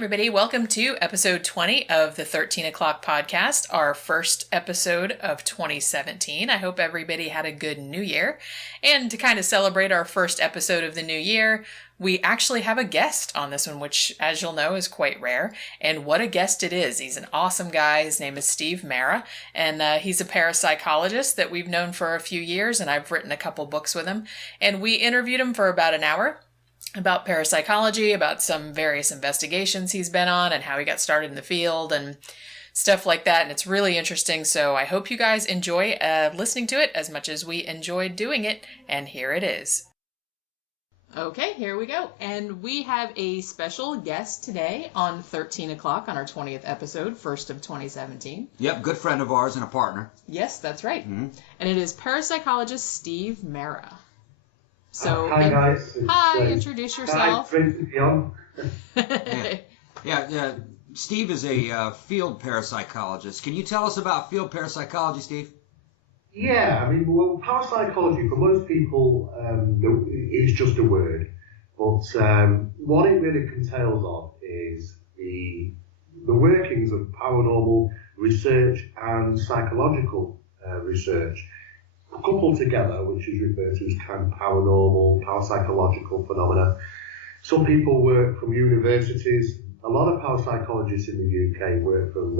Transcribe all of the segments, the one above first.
everybody. Welcome to episode 20 of the 13 O'Clock podcast, our first episode of 2017. I hope everybody had a good new year. And to kind of celebrate our first episode of the new year, we actually have a guest on this one, which, as you'll know, is quite rare. And what a guest it is. He's an awesome guy. His name is Steve Mera, and he's a parapsychologist that we've known for a few years, and I've written a couple books with him. And we interviewed him for about an hour about parapsychology, about some various investigations he's been on and how he got started in the field and stuff like that. And it's really interesting. So I hope you guys enjoy listening to it as much as we enjoyed doing it. And here it is. Okay, here we go. And we have a special guest today on 13 O'Clock on our 20th episode, first of 2017. Yep, good friend of ours and a partner. Yes, that's right. Mm-hmm. And it is parapsychologist Steve Mera. So, hi guys. Introduce yourself. Hi, great to be on. Yeah. Steve is a field parapsychologist. Can you tell us about field parapsychology, Steve? Yeah, I mean, well, parapsychology for most people is just a word, but what it really entails of is the workings of paranormal research and psychological research coupled together, which is referred to as kind of paranormal, parapsychological phenomena. Some people work from universities. A lot of parapsychologists in the UK work from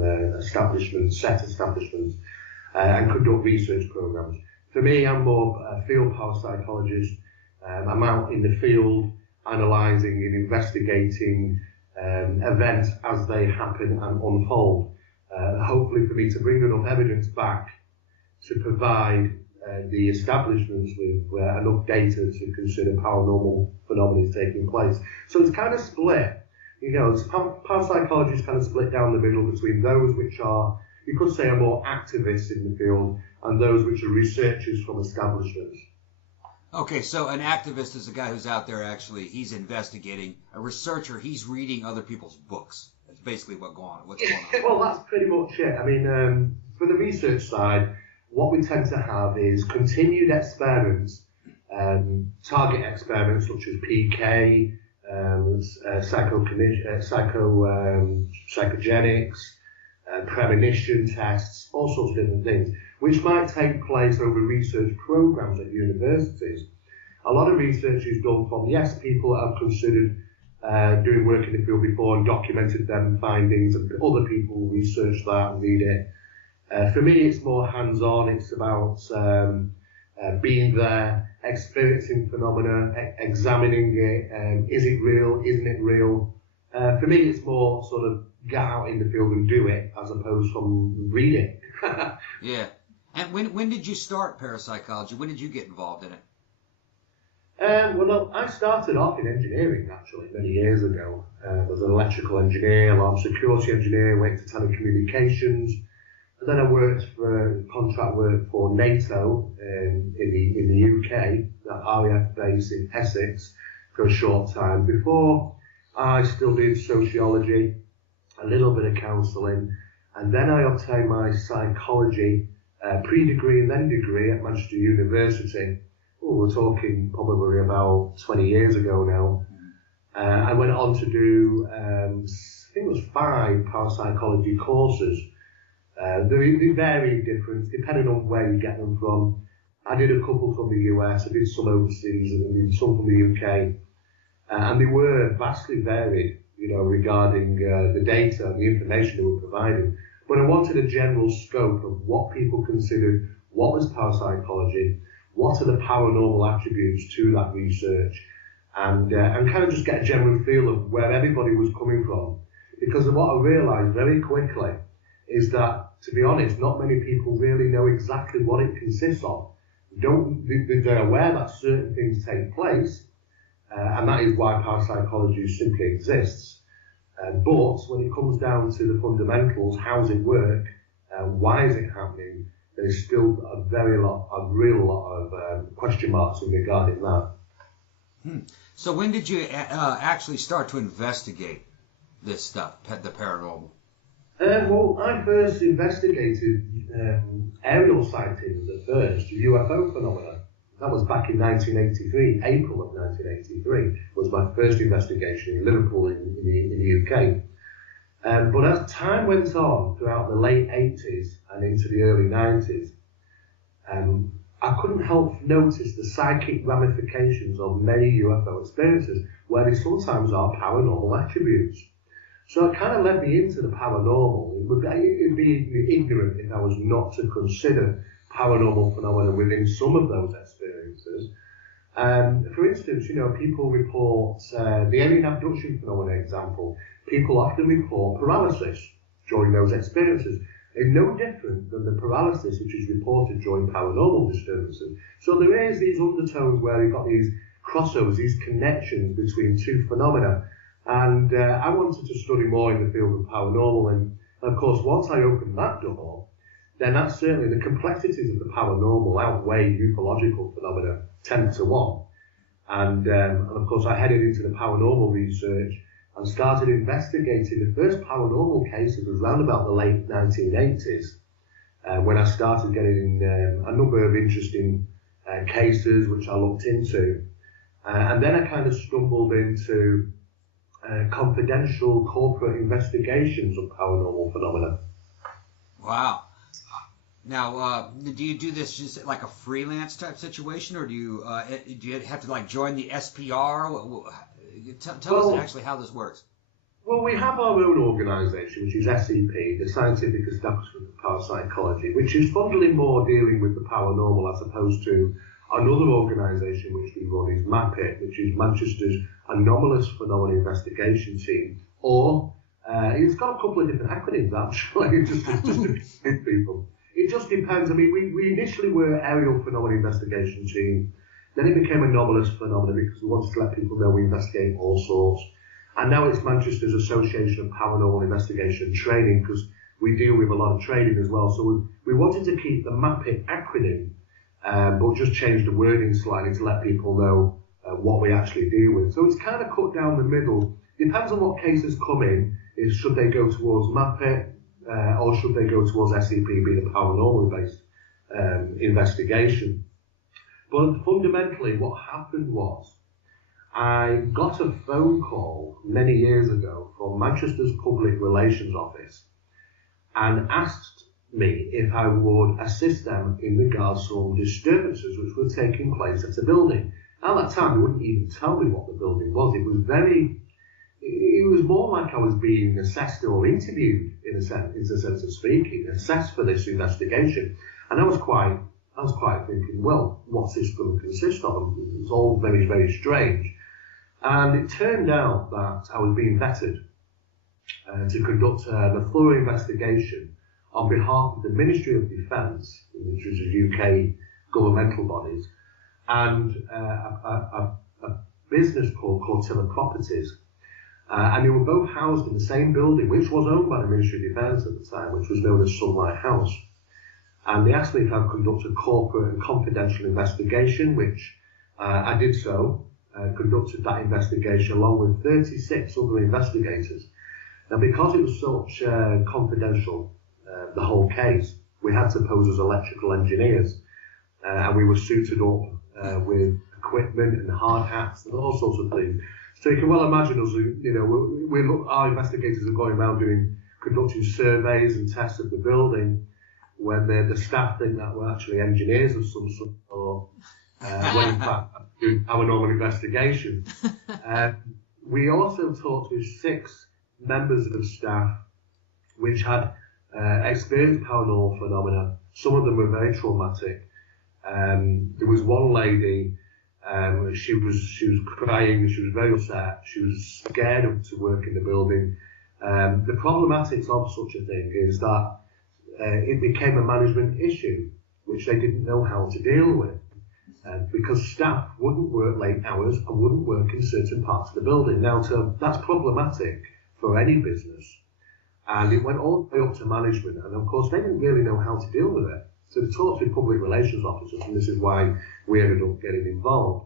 set establishments, and conduct research programs. For me, I'm more a field parapsychologist. I'm out in the field, analysing and investigating events as they happen and unfold. Hopefully for me to bring enough evidence back to provide the establishments with enough data to consider paranormal phenomena taking place. So it's kind of split. You know, parapsychology is kind of split down the middle between those which are, you could say, are more activists in the field and those which are researchers from establishments. Okay, so an activist is a guy who's out there he's investigating. A researcher, he's reading other people's books. That's basically what's going on. Well, that's pretty much it. I mean, for the research side, what we tend to have is continued experiments, target experiments such as PK, psychogenics, premonition tests, all sorts of different things, which might take place over research programs at universities. A lot of research is done from, yes, people that have considered doing work in the field before and documented them findings, and other people research that and read it. For me, it's more hands-on. It's about being there, experiencing phenomena, examining it. Is it real? Isn't it real? For me, it's more sort of get out in the field and do it, as opposed from read it. Yeah. And when did you start parapsychology? When did you get involved in it? Well, I started off in engineering, actually, many years ago. I was an electrical engineer, alarm security engineer, went to telecommunications. And then I worked for contract work for NATO in the UK, that RAF base in Essex, for a short time. Before, I still did sociology, a little bit of counselling, and then I obtained my psychology pre-degree and then degree at Manchester University. We're talking probably about 20 years ago now. I went on to do, I think it was 5 parapsychology courses. They vary different, depending on where you get them from. I did a couple from the US, I did some overseas, and I did some from the UK. And they were vastly varied, regarding the data and the information they were providing. But I wanted a general scope of what people considered what was parapsychology, what are the paranormal attributes to that research, and kind of just get a general feel of where everybody was coming from. Because of what I realised very quickly is that, to be honest, not many people really know exactly what it consists of. They're aware that certain things take place, and that is why parapsychology simply exists. But when it comes down to the fundamentals, how does it work, why is it happening, there's still a real lot of question marks regarding that. So when did you actually start to investigate this stuff, the paranormal? Well, I first investigated aerial sightings at first, UFO phenomena. That was back in 1983, April of 1983, was my first investigation in Liverpool in the UK. But as time went on throughout the late 80s and into the early 90s, I couldn't help notice the psychic ramifications of many UFO experiences, where they sometimes are paranormal attributes. So it kind of led me into the paranormal. It'd be ignorant if I was not to consider paranormal phenomena within some of those experiences. For instance, people report the alien abduction phenomena example. People often report paralysis during those experiences. They're no different than the paralysis which is reported during paranormal disturbances. So there is these undertones where you've got these crossovers, these connections between two phenomena. And I wanted to study more in the field of paranormal. And of course, once I opened that door, then that's certainly the complexities of the paranormal outweigh ufological phenomena 10 to 1. And of course, I headed into the paranormal research and started investigating. The first paranormal cases was around about the late 1980s, when I started getting a number of interesting cases which I looked into. And then I kind of stumbled into confidential corporate investigations of paranormal phenomena. Wow. Now, do you do this just like a freelance type situation, or do you have to like join the SPR? Tell us actually how this works. Well, we have our own organisation, which is SEP, the Scientific Establishment of Parapsychology, which is fundamentally more dealing with the paranormal as opposed to another organisation which we run is MAPIT, which is Manchester's Anomalous Phenomena Investigation Team, or it's got a couple of different acronyms actually, just to confuse people. It just depends. I mean, we initially were Aerial Phenomena Investigation Team, then it became Anomalous Phenomena because we wanted to let people know we investigate all sorts. And now it's Manchester's Association of Paranormal Investigation and Training, because we deal with a lot of training as well. So we wanted to keep the MAPIT acronym, but just change the wording slightly to let people know what we actually deal with. So it's kind of cut down the middle. Depends on what cases come in, is should they go towards MAPIT or should they go towards SEP, being a paranormal-based investigation. But fundamentally, what happened was, I got a phone call many years ago from Manchester's Public Relations Office and asked me if I would assist them in regards to some disturbances which were taking place at a building. At that time, they wouldn't even tell me what the building was. It was more like I was being assessed or interviewed, in a sense of speaking, assessed for this investigation. And I was quite thinking, well, what's this going to consist of? It was all very, very strange. And it turned out that I was being vetted to conduct a thorough investigation on behalf of the Ministry of Defence, which is a UK governmental bodies, and a business called Cortilla Properties. And they were both housed in the same building, which was owned by the Ministry of Defence at the time, which was known as Sunlight House. And they asked me if I'd conduct a corporate and confidential investigation, which I did so. Conducted that investigation along with 36 other investigators. Now, because it was such confidential, the whole case, we had to pose as electrical engineers, and we were suited up with equipment and hard hats and all sorts of things. So you can well imagine us, our investigators are going around conducting surveys and tests of the building when the staff think that we're actually engineers of some sort, or when in fact doing paranormal investigation. We also talked with 6 members of staff which had experienced paranormal phenomena. Some of them were very traumatic. There was one lady, she was crying, she was very upset, she was scared to work in the building. The problematics of such a thing is that it became a management issue which they didn't know how to deal with. Because staff wouldn't work late hours and wouldn't work in certain parts of the building. Now, that's problematic for any business. And it went all the way up to management. And of course, they didn't really know how to deal with it. So they talked with public relations officers, and this is why we ended up getting involved.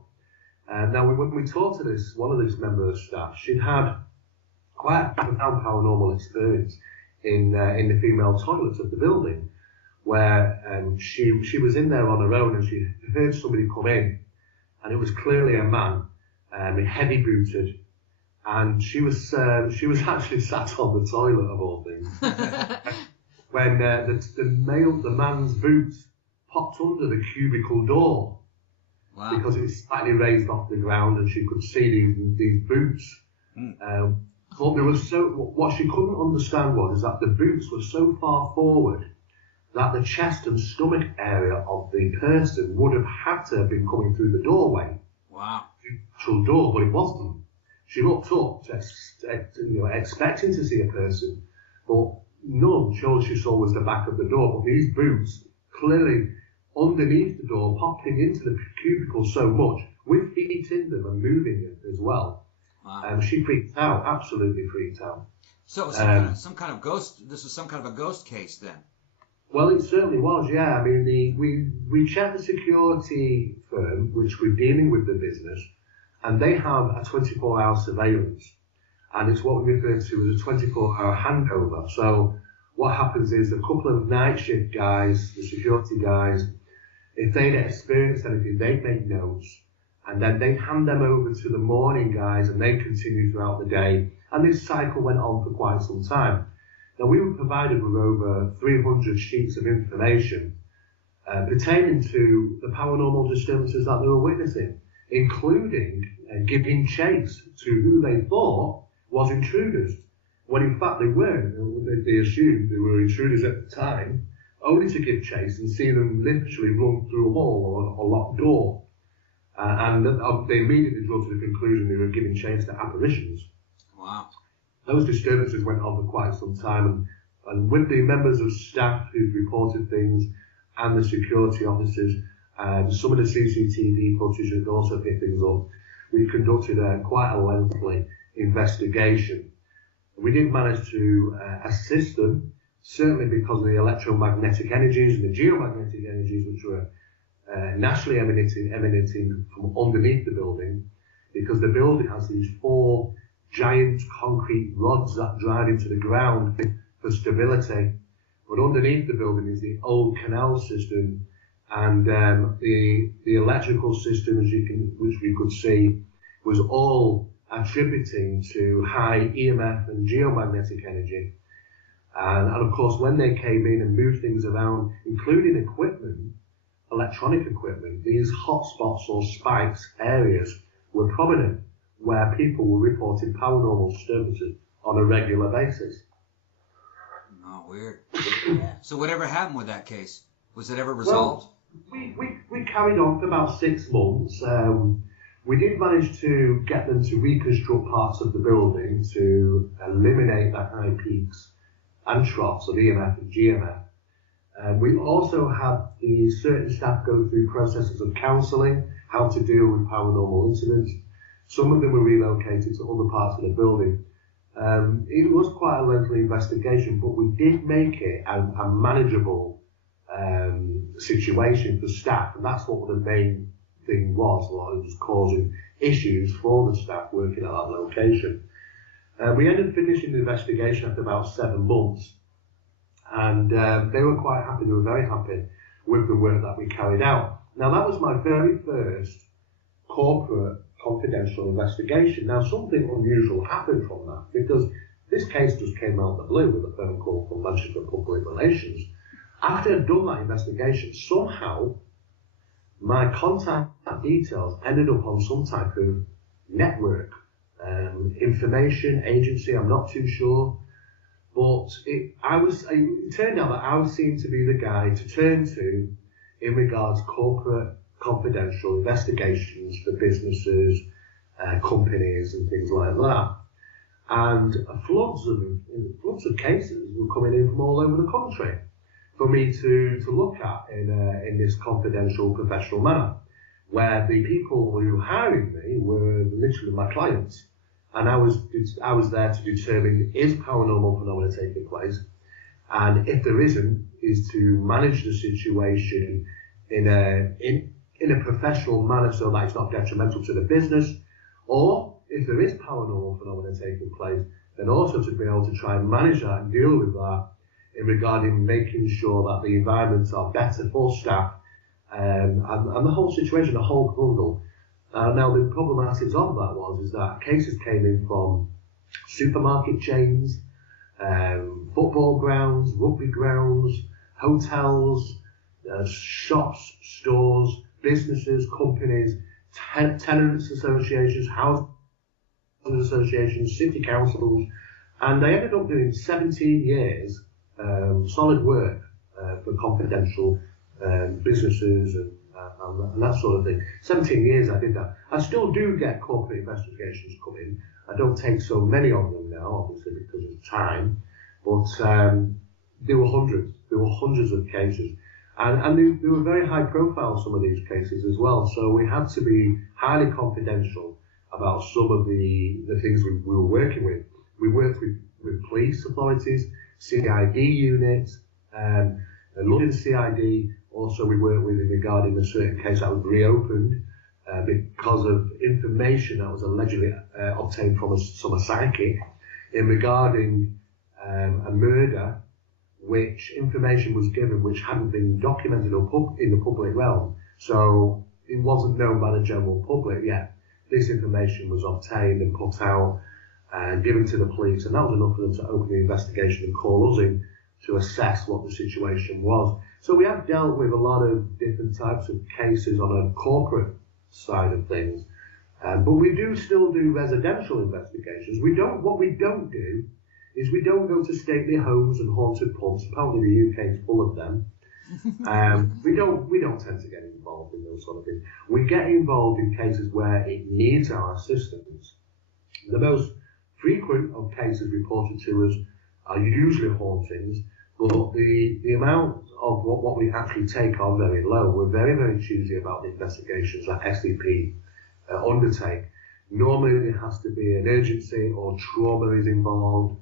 Now, when we talked to one of these members of staff, she'd had quite a profound paranormal experience in the female toilets of the building, where she was in there on her own and she heard somebody come in, and it was clearly a man, heavy booted, and she was actually sat on the toilet of all things when the man's boots popped under the cubicle door. Wow. Because it was slightly raised off the ground, and she could see these boots. But there was what she couldn't understand was that the boots were so far forward that the chest and stomach area of the person would have had to have been coming through the doorway. Wow. The actual door, but it wasn't. She looked up, expecting to see a person, but none. All she saw was the back of the door. But these boots clearly underneath the door, popping into the cubicle so much, with feet in them and moving it as well. Wow. She freaked out, absolutely freaked out. So it was some kind of ghost. This was some kind of a ghost case then. Well, it certainly was, yeah. I mean, we checked the security firm which we're dealing with the business, and they have a 24-hour surveillance, and it's what we refer to as a 24-hour handover. So what happens is a couple of night shift guys, the security guys, if they'd experienced anything, they'd make notes, and then they'd hand them over to the morning guys, and they'd continue throughout the day. And this cycle went on for quite some time. Now, we were provided with over 300 sheets of information pertaining to the paranormal disturbances that they were witnessing, including giving chase to who they thought was intruders, when in fact they weren't. They assumed they were intruders at the time, only to give chase and see them literally run through a wall or a locked door. And they immediately drew to the conclusion they were giving chase to apparitions. Wow. Those disturbances went on for quite some time, and with the members of staff who've reported things and the security officers, some of the CCTV footage had also picked things up, we conducted quite a lengthy investigation. We did manage to assist them, certainly because of the electromagnetic energies and the geomagnetic energies which were naturally emanating from underneath the building, because the building has these 4 giant concrete rods that drive into the ground for stability. But underneath the building is the old canal system, and the electrical system, which we could see, was all attributing to high EMF and geomagnetic energy. And of course, when they came in and moved things around, including equipment, electronic equipment, these hotspots or spikes areas were prominent, where people were reporting paranormal disturbances on a regular basis. Oh, weird. So whatever happened with that case? Was it ever resolved? Well, we carried on for about 6 months. We did manage to get them to reconstruct parts of the building to eliminate the high peaks and troughs of EMF and GMF. We also had the certain staff go through processes of counselling, how to deal with paranormal incidents. Some of them were relocated to other parts of the building. It was quite a lengthy investigation, but we did make it a manageable situation for staff, and that's what the main thing was. It was causing issues for the staff working at that location. We ended up finishing the investigation after about 7 months, and they were quite happy. They were very happy with the work that we carried out. Now, that was my very first corporate confidential investigation. Now, something unusual happened from that, because this case just came out of the blue with a phone call from Manchester Public Relations. After I'd done that investigation, somehow my contact details ended up on some type of network, information agency, I'm not too sure. But it turned out that I was seen to be the guy to turn to in regards to corporate confidential investigations for businesses, companies and things like that. And floods of cases were coming in from all over the country for me to look at in this confidential professional manner, where the people who hired me were literally my clients. And I was there to determine, is paranormal phenomena taking place? And if there isn't, is to manage the situation in a professional manner so that it's not detrimental to the business. Or if there is paranormal phenomena taking place, then also to be able to try and manage that and deal with that in regarding making sure that the environments are better for staff, and the whole situation, the whole bundle. Now, the problematics of that is that cases came in from supermarket chains, football grounds, rugby grounds, hotels, shops, stores, businesses, companies, tenants associations, housing associations, city councils, and they ended up doing 17 years solid work for confidential businesses and that sort of thing. 17 years I did that. I still do get corporate investigations come in. I don't take so many of them now, obviously, because of time, but there were hundreds. There were hundreds of cases. And they were very high profile, some of these cases as well. So we had to be highly confidential about some of the things we were working with. We worked with police authorities, CID units, London CID. Also, we worked with regarding a certain case that was reopened because of information that was allegedly obtained from a psychic in regarding a murder, which information was given which hadn't been documented in the public realm. So it wasn't known by the general public yet. This information was obtained and put out and given to the police, and that was enough for them to open the investigation and call us in to assess what the situation was. So we have dealt with a lot of different types of cases on a corporate side of things, but we do still do residential investigations. What we don't do is we don't go to stately homes and haunted pubs. Apparently the UK is full of them. We don't tend to get involved in those sort of things. We get involved in cases where it needs our assistance. The most frequent of cases reported to us are usually hauntings, but the amount of what we actually take are very low. We're very, very choosy about the investigations that SCP undertake. Normally there has to be an urgency or trauma is involved,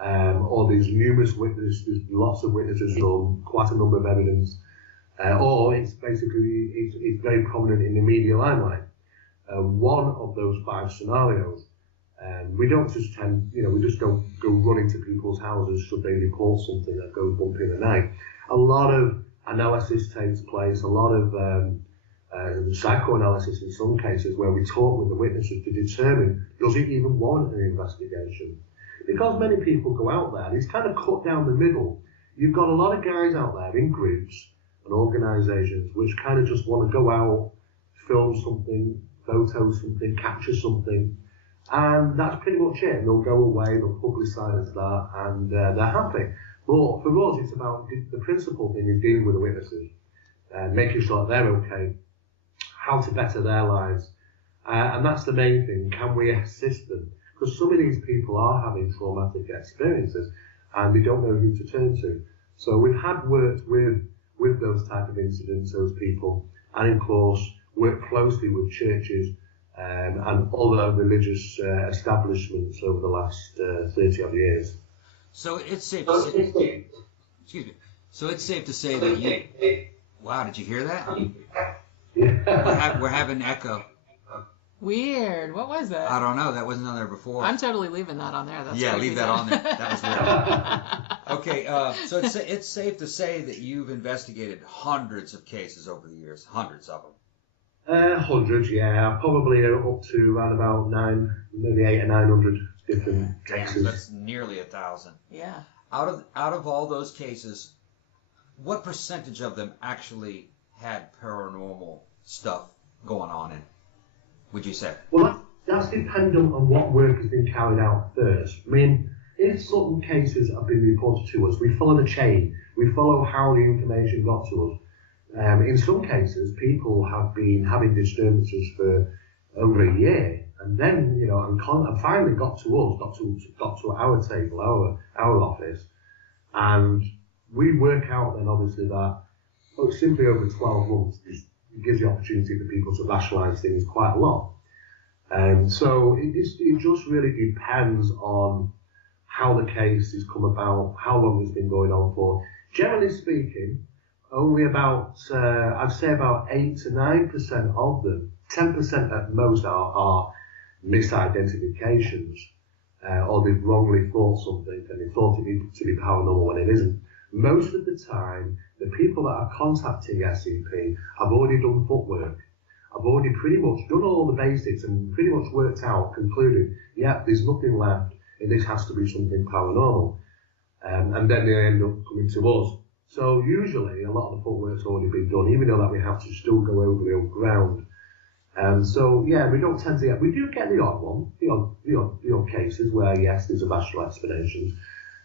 or there's numerous witnesses, there's lots of witnesses on quite a number of evidence, or it's basically it's very prominent in the media limelight. One of those 5 scenarios. We don't just we just don't go running to people's houses should they report something that goes bump in the night. A lot of analysis takes place, a lot of psychoanalysis in some cases where we talk with the witnesses to determine does it even warrant an investigation. Because many people go out there, it's kind of cut down the middle. You've got a lot of guys out there in groups and organisations which kind of just want to go out, film something, photo something, capture something, and that's pretty much it. They'll go away, they'll publicise that, and they're happy. But for us, it's about the principal thing is dealing with the witnesses, making sure that they're okay, how to better their lives, and that's the main thing. Can we assist them? Because some of these people are having traumatic experiences, and they don't know who to turn to. So we've worked with those type of incidents, those people, and of course worked closely with churches and other religious establishments over the last 30 odd years. So it's safe to say, excuse me. So it's safe to say that you. Wow, did you hear that? Yeah. We're having echo. Weird. What was that? I don't know. That wasn't on there before. I'm totally leaving that on there. That's yeah, crazy. Leave that on there. That was weird. Okay, so it's safe to say that you've investigated hundreds of cases over the years, hundreds of them. Hundreds, yeah, probably up to around about 800 or 900 different cases. That's nearly 1,000. Yeah. Out of all those cases, what percentage of them actually had paranormal stuff going on in? Would you say? Well, that's dependent on what work has been carried out first. I mean, if certain cases have been reported to us, we follow the chain. We follow how the information got to us. In some cases, people have been having disturbances for over a year, and then and finally got to us, got to our table, our office, and we work out then obviously that simply over 12 months it gives the opportunity for people to rationalise things quite a lot. So it just really depends on how the case has come about, how long it's been going on for. Generally speaking, only about, I'd say about 8 to 9% of them, 10% at most are misidentifications, or they've wrongly thought something and they thought it to be paranormal when it isn't. Most of the time, the people that are contacting SCP have already done footwork, I've already pretty much done all the basics and pretty much worked out, concluded, yeah, there's nothing left, and this has to be something paranormal. And then they end up coming to us. So usually a lot of the footwork's already been done, even though that we have to still go over the old ground. So yeah, we don't tend to get, we do get the odd one, the odd cases where yes, there's a rational explanations.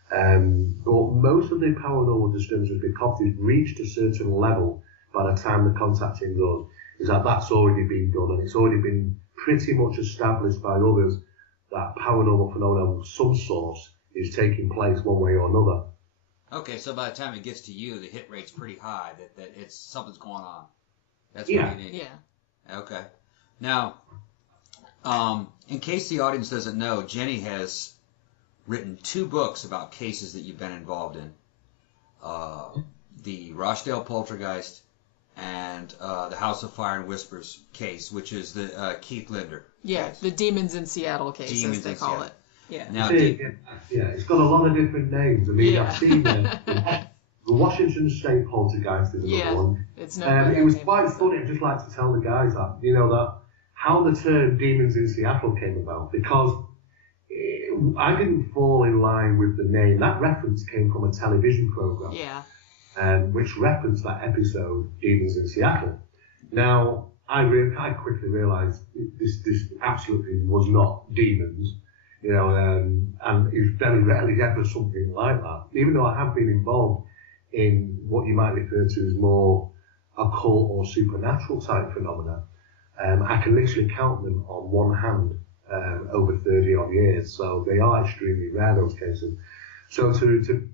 But most of the paranormal disturbances, because they've reached a certain level by the time they're contacting us, is that that's already been done, and it's already been pretty much established by others that paranormal phenomenon of some source is taking place one way or another. Okay, so by the time it gets to you, the hit rate's pretty high, that it's something's going on. That's Yeah. what you need. Yeah. Okay. Now, in case the audience doesn't know, Jenny has written 2 books about cases that you've been involved in. The Rochdale Poltergeist and the House of Fire and Whispers case, which is the Keith Linder Yeah, case. the Demons in Seattle case, Demons as they in call Seattle. it. Yeah. Now, Yeah, it's got a lot of different names. I mean, Yeah. I've seen the Washington State Poltergeist is another one. It's no It was quite funny. I'd just like to tell the guys that, that how the term Demons in Seattle came about, because I didn't fall in line with the name. That reference came from a television program. Yeah. Which referenced that episode, Demons in Seattle. Now, I quickly realised this absolutely was not demons, and it's very rarely ever something like that. Even though I have been involved in what you might refer to as more occult or supernatural type phenomena, I can literally count them on one hand over 30 odd years. So they are extremely rare, those cases. So to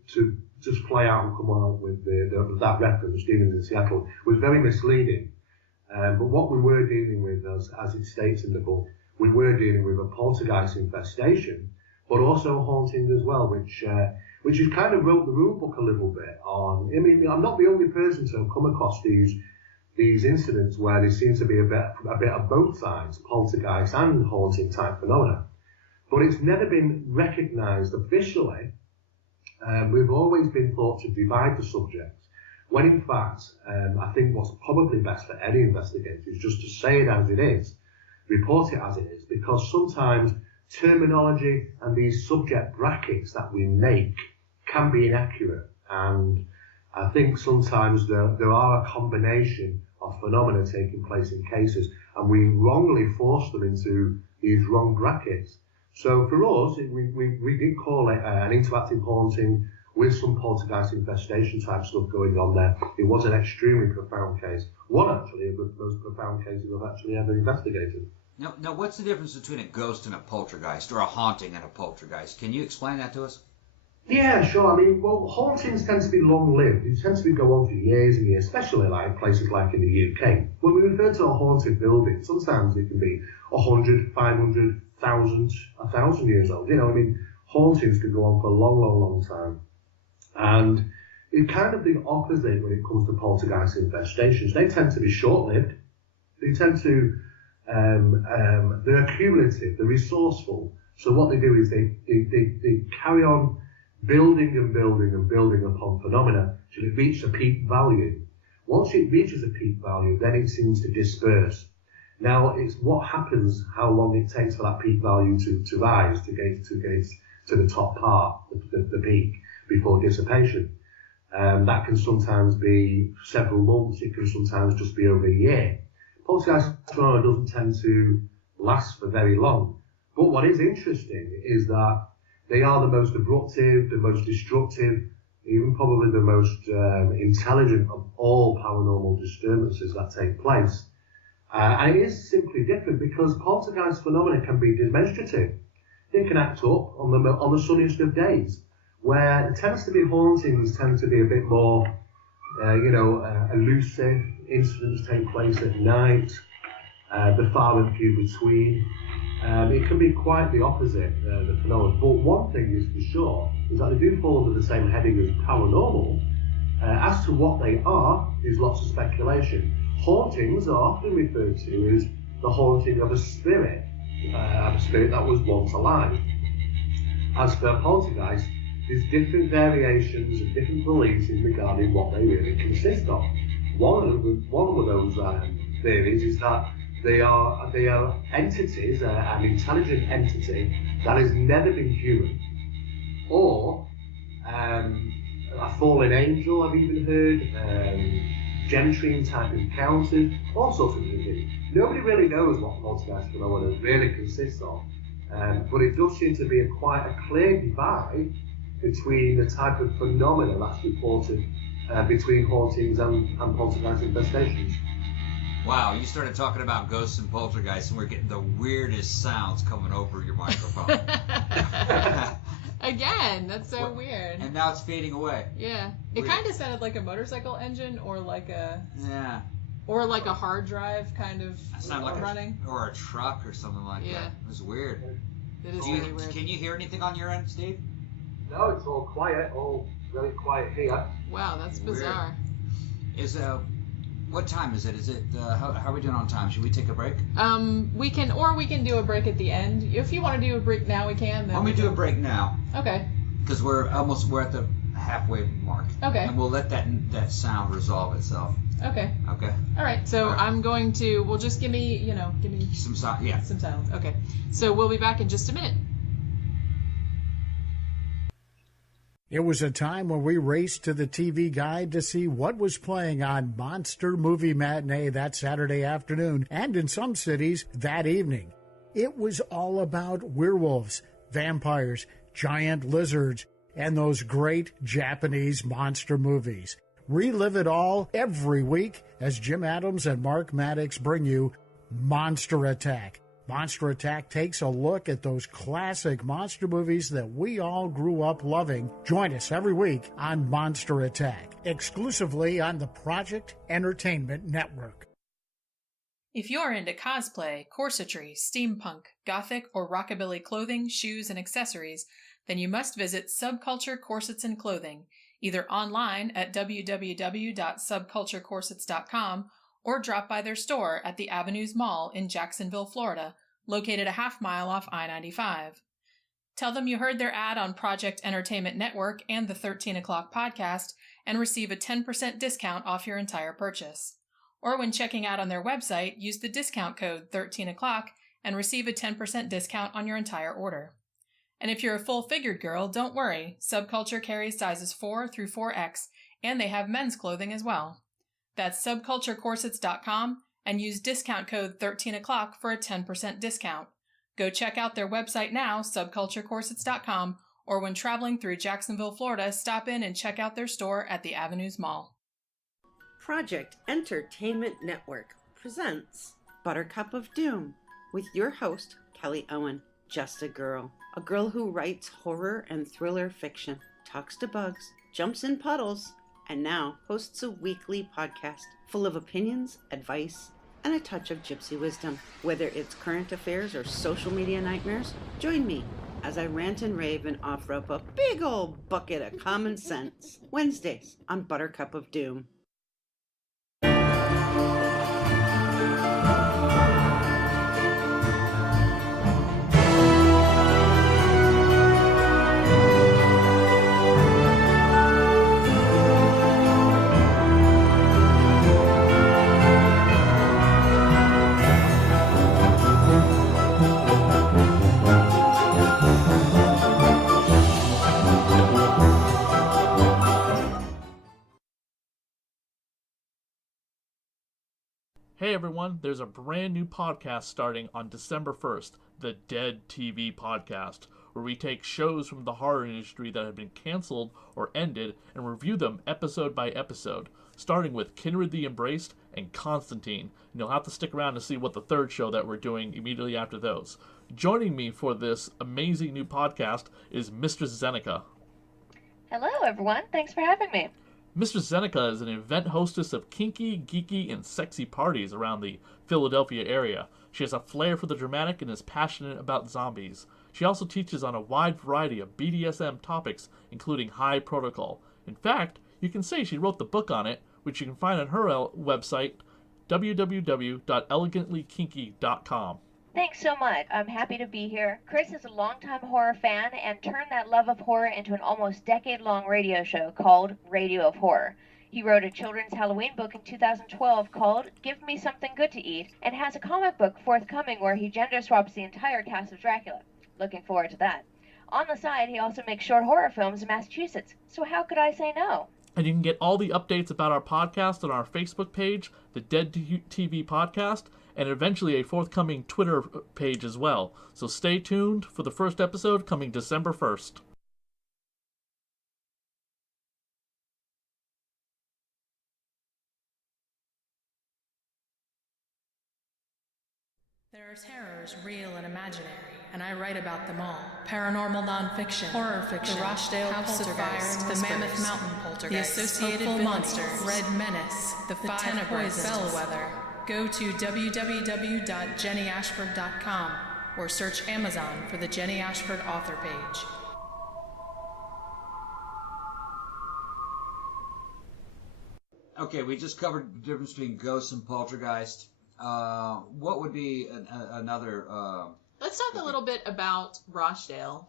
just play out and come out with that reference, Demons in Seattle, was very misleading. But what we were dealing with, as it states in the book, we were dealing with a poltergeist infestation, but also haunting as well, which has kind of wrote the rule book a little bit on. I mean, I'm not the only person to have come across these incidents where there seems to be a bit of both sides, poltergeist and haunting type phenomena. But it's never been recognised officially. We've always been thought to divide the subjects, when in fact, I think what's probably best for any investigator is just to say it as it is, report it as it is, because sometimes terminology and these subject brackets that we make can be inaccurate, and I think sometimes there are a combination of phenomena taking place in cases, and we wrongly force them into these wrong brackets. So for us, we did call it an interactive haunting with some poltergeist infestation type stuff going on there. It was an extremely profound case. One actually of the most profound cases I've actually ever investigated. Now, what's the difference between a ghost and a poltergeist, or a haunting and a poltergeist? Can you explain that to us? Yeah, sure. I mean, well, hauntings tend to be long-lived. They tend to go on for years and years, especially like places like in the UK. When we refer to a haunted building, sometimes it can be 100, 500, 1,000 years old. I mean, hauntings could go on for a long, long, long time. And it's kind of the opposite when it comes to poltergeist infestations. They tend to be short-lived. They tend to, they're accumulative, they're resourceful. So what they do is they carry on building and building and building upon phenomena till it reaches a peak value. Once it reaches a peak value, then it seems to disperse. Now, it's what happens, how long it takes for that peak value to rise, to get to the top part, the peak, before dissipation. That can sometimes be several months, it can sometimes just be over a year. Poltergeist phenomena doesn't tend to last for very long. But what is interesting is that they are the most abruptive, the most destructive, even probably the most intelligent of all paranormal disturbances that take place. And it is simply different because poltergeist phenomena can be demonstrative. They can act up on the sunniest of days, where it tends to be hauntings tend to be a bit more, elusive. Incidents take place at night, the far and few between. It can be quite the opposite, the phenomena. But one thing is for sure, is that they do fall under the same heading as paranormal. As to what they are, is lots of speculation. Hauntings are often referred to as the haunting of a spirit that was once alive. As for poltergeist, there's different variations and different beliefs in regarding what they really consist of. One of those theories is that They are entities, an intelligent entity that has never been human, or a fallen angel. I've even heard Gentian type encounters, all sorts of things. Nobody really knows what poltergeist phenomena really consists of, but it does seem to be quite a clear divide between the type of phenomena that's reported between hauntings and poltergeist infestations. Wow, you started talking about ghosts and poltergeists, and we're getting the weirdest sounds coming over your microphone. Again, that's so weird. And now it's fading away. Yeah, it kind of sounded like a motorcycle engine, or like a hard drive kind of running, or a truck or something like that. It was weird. It is very weird. Can you hear anything on your end, Steve? No, it's all quiet, all very quiet here. Wow, that's bizarre. What time is it? Is it how are we doing on time? Should we take a break? We can do a break at the end. If you want to do a break now, we can. Why don't we do a break now? Okay. Because we're at the halfway mark. Okay. And we'll let that sound resolve itself. Okay. Okay. All right. So all right. I'm going to. Well, just give me some sound. Yeah. Some silence. Okay. So we'll be back in just a minute. It was a time when we raced to the TV Guide to see what was playing on Monster Movie Matinee that Saturday afternoon, and in some cities that evening. It was all about werewolves, vampires, giant lizards, and those great Japanese monster movies. Relive it all every week as Jim Adams and Mark Maddox bring you Monster Attack. Monster Attack takes a look at those classic monster movies that we all grew up loving. Join us every week on Monster Attack, exclusively on the Project Entertainment Network. If you're into cosplay, corsetry, steampunk, gothic, or rockabilly clothing, shoes, and accessories, then you must visit Subculture Corsets and Clothing, either online at www.subculturecorsets.com or drop by their store at the Avenues Mall in Jacksonville, Florida, located a half mile off I-95. Tell them you heard their ad on Project Entertainment Network and the 13 O'Clock podcast and receive a 10% discount off your entire purchase. Or when checking out on their website, use the discount code 13 O'Clock and receive a 10% discount on your entire order. And if you're a full-figured girl, don't worry. Subculture carries sizes 4 through 4X, and they have men's clothing as well. That's subculturecorsets.com and use discount code 13 O'Clock for a 10% discount. Go check out their website now, subculturecorsets.com, or when traveling through Jacksonville, Florida, stop in and check out their store at the Avenues Mall. Project Entertainment Network presents Buttercup of Doom with your host, Kelly Owen, just a girl who writes horror and thriller fiction, talks to bugs, jumps in puddles, and now hosts a weekly podcast full of opinions, advice, and a touch of gypsy wisdom. Whether it's current affairs or social media nightmares, join me as I rant and rave and offer up a big old bucket of common sense. Wednesdays on Buttercup of Doom. Hey everyone, there's a brand new podcast starting on December 1st, the Dead TV Podcast, where we take shows from the horror industry that have been canceled or ended and review them episode by episode, starting with Kindred the Embraced and Constantine. And you'll have to stick around to see what the third show that we're doing immediately after those. Joining me for this amazing new podcast is Mistress Zeneca. Hello everyone, thanks for having me. Mistress Zeneca is an event hostess of kinky, geeky, and sexy parties around the Philadelphia area. She has a flair for the dramatic and is passionate about zombies. She also teaches on a wide variety of BDSM topics, including high protocol. In fact, you can say she wrote the book on it, which you can find on her website, www.elegantlykinky.com. Thanks so much. I'm happy to be here. Chris is a longtime horror fan and turned that love of horror into an almost decade-long radio show called Radio of Horror. He wrote a children's Halloween book in 2012 called Give Me Something Good to Eat, and has a comic book forthcoming where he gender swaps the entire cast of Dracula. Looking forward to that. On the side, he also makes short horror films in Massachusetts, so how could I say no? And you can get all the updates about our podcast on our Facebook page, the Dead TV Podcast, and eventually a forthcoming Twitter page as well. So stay tuned for the first episode coming December 1st. There are terrors, real and imaginary, and I write about them all. Paranormal nonfiction, horror fiction, the Rochdale Poltergeist, the Mammoth Mountain Poltergeist, the Associated Monsters, Red Menace, the Five Poisons, Bellwether. Go to www.jennyashford.com or search Amazon for the Jenny Ashford author page. Okay, we just covered the difference between ghosts and poltergeist. What would be another? Let's talk a little bit about Rochdale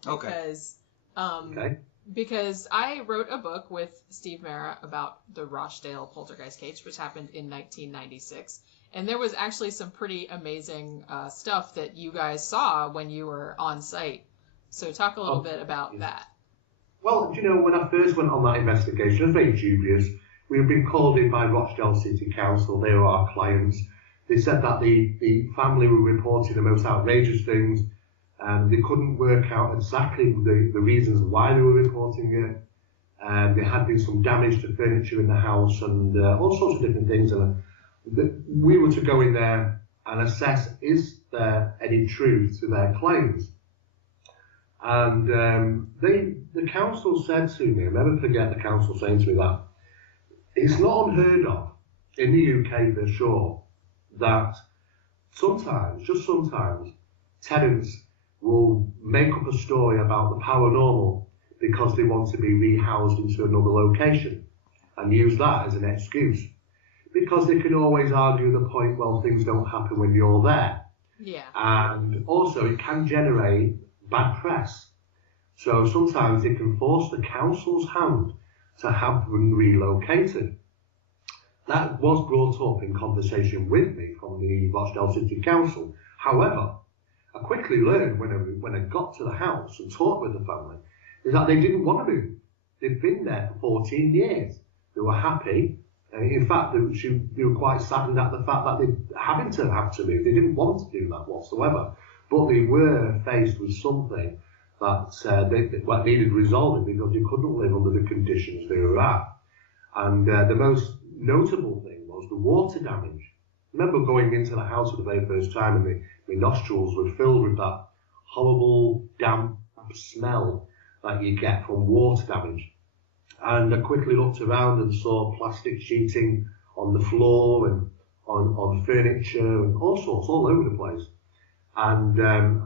because I wrote a book with Steve Mera about the Rochdale Poltergeist case, which happened in 1996, and there was actually some pretty amazing stuff that you guys saw when you were on site. So talk a little bit about that. Well, when I first went on that investigation, I was very dubious. We had been called in by Rochdale City Council. They were our clients. They said that the family were reporting the most outrageous things, and they couldn't work out exactly the reasons why they were reporting it. There had been some damage to furniture in the house and all sorts of different things. And we were to go in there and assess, is there any truth to their claims? And the council said to me, I'll never forget the council saying to me that it's not unheard of in the UK for sure that sometimes, just sometimes, tenants will make up a story about the paranormal because they want to be rehoused into another location and use that as an excuse. Because they can always argue the point, well, things don't happen when you're there. Yeah. And also it can generate bad press. So sometimes it can force the council's hand to have them relocated. That was brought up in conversation with me from the Rochdale City Council. However, I quickly learned when I got to the house and talked with the family, is that they didn't want to move. They'd been there for 14 years. They were happy. In fact, they were quite saddened at the fact that they having to have to move. They didn't want to do that whatsoever. But they were faced with something that they needed resolving because they couldn't live under the conditions they were at. And the most notable thing was the water damage. I remember going into the house for the very first time and my nostrils were filled with that horrible damp smell that you get from water damage. And I quickly looked around and saw plastic sheeting on the floor and on furniture and all sorts, all over the place. And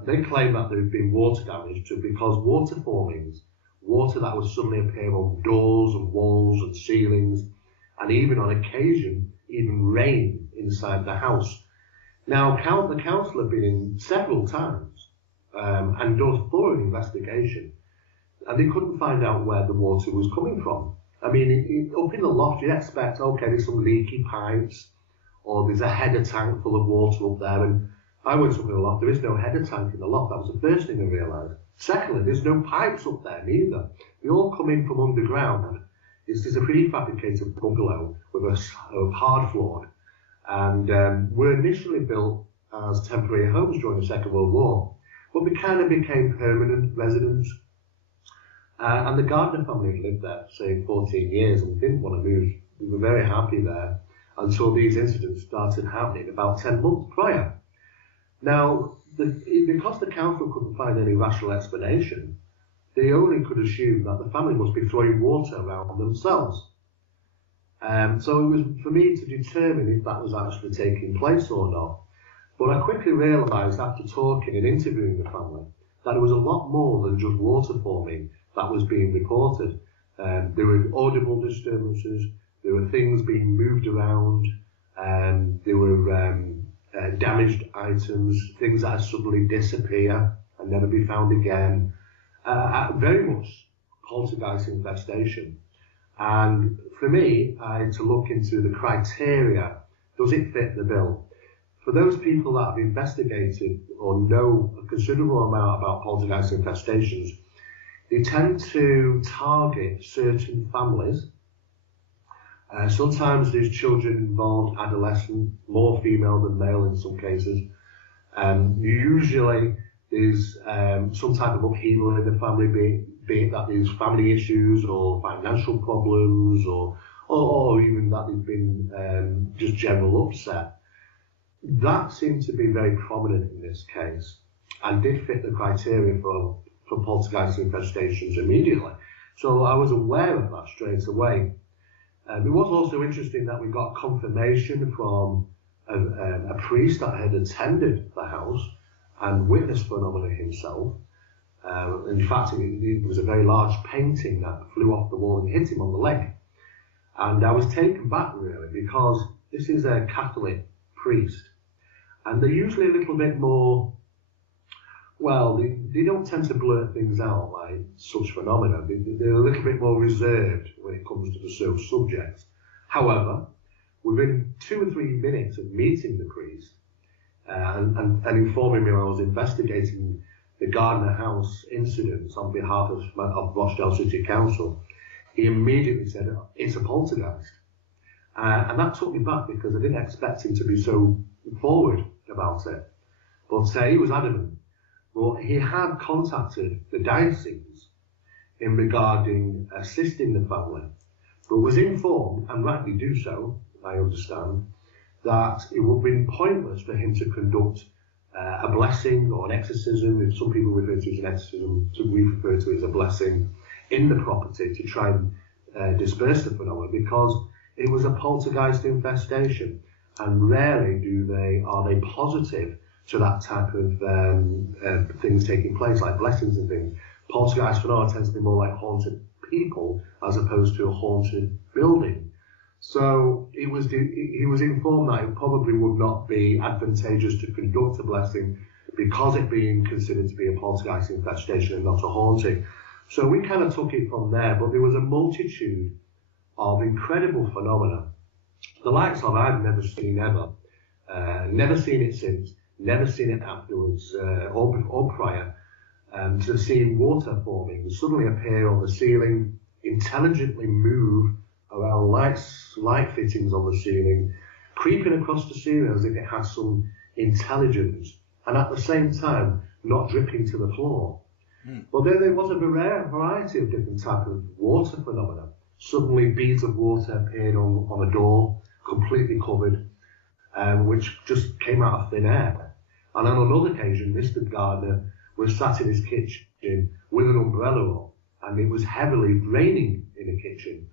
they claim that there had been water damage because water formings, water that would suddenly appear on doors and walls and ceilings, and even on occasion, even rain inside the house. Now, the council have been in several times and done a thorough investigation, and they couldn't find out where the water was coming from. I mean, up in the loft, you'd expect, okay, there's some leaky pipes, or there's a header tank full of water up there, and I went up in the loft, there is no header tank in the loft. That was the first thing I realised. Secondly, there's no pipes up there neither. They all come in from underground. It's a prefabricated bungalow with a hard floor, and were initially built as temporary homes during the Second World War, but we kind of became permanent residents. And the Gardner family lived there, say, 14 years and didn't want to move. We were very happy there until these incidents started happening about 10 months prior. Now, because the council couldn't find any rational explanation, they only could assume that the family must be throwing water around themselves. So it was for me to determine if that was actually taking place or not. But I quickly realised after talking and interviewing the family that there was a lot more than just water forming that was being reported. There were audible disturbances, there were things being moved around, there were damaged items, things that suddenly disappear and never be found again. Very much poltergeist infestation. And for me, I had to look into the criteria. Does it fit the bill? For those people that have investigated or know a considerable amount about poltergeist infestations, they tend to target certain families. Sometimes there's children involved, adolescent, more female than male in some cases. Usually there's some type of upheaval in the family, be it that there's family issues or financial problems or even that there's been just general upset. That seemed to be very prominent in this case and did fit the criteria for poltergeist infestations immediately. So I was aware of that straight away. It was also interesting that we got confirmation from a priest that had attended the house and witnessed phenomena himself. In fact, it was a very large painting that flew off the wall and hit him on the leg. And I was taken back, really, because this is a Catholic priest. And they're usually a little bit more, well, they don't tend to blurt things out like such phenomena. They're a little bit more reserved when it comes to the subjects. However, within 2 or 3 minutes of meeting the priest and informing me I was investigating the Gardner House incidents on behalf of Rochdale City Council, he immediately said, it's a poltergeist. And that took me back because I didn't expect him to be so forward about it. But he was adamant. Well, he had contacted the diocese in regarding assisting the family, but was informed, and rightly do so, I understand, that it would have been pointless for him to conduct a blessing or an exorcism, if some people refer to it as an exorcism, we refer to it as a blessing, in the property to try and disperse the phenomenon, because it was a poltergeist infestation, and rarely are they positive to that type of things taking place, like blessings and things. Poltergeist phenomena tends to be more like haunted people as opposed to a haunted building. So he was informed that it probably would not be advantageous to conduct a blessing because it being considered to be a poltergeist infestation and not a haunting. So we kind of took it from there, but there was a multitude of incredible phenomena, the likes of I've never seen ever, never seen it since, never seen it afterwards or prior, to seeing water forming suddenly appear on the ceiling, intelligently move around light fittings on the ceiling, creeping across the ceiling as if it had some intelligence, and at the same time not dripping to the floor. But then there was a variety of different types of water phenomena. Suddenly beads of water appeared on a door, completely covered, which just came out of thin air. And on another occasion, Mr. Gardner was sat in his kitchen with an umbrella on, and it was heavily raining in the kitchen.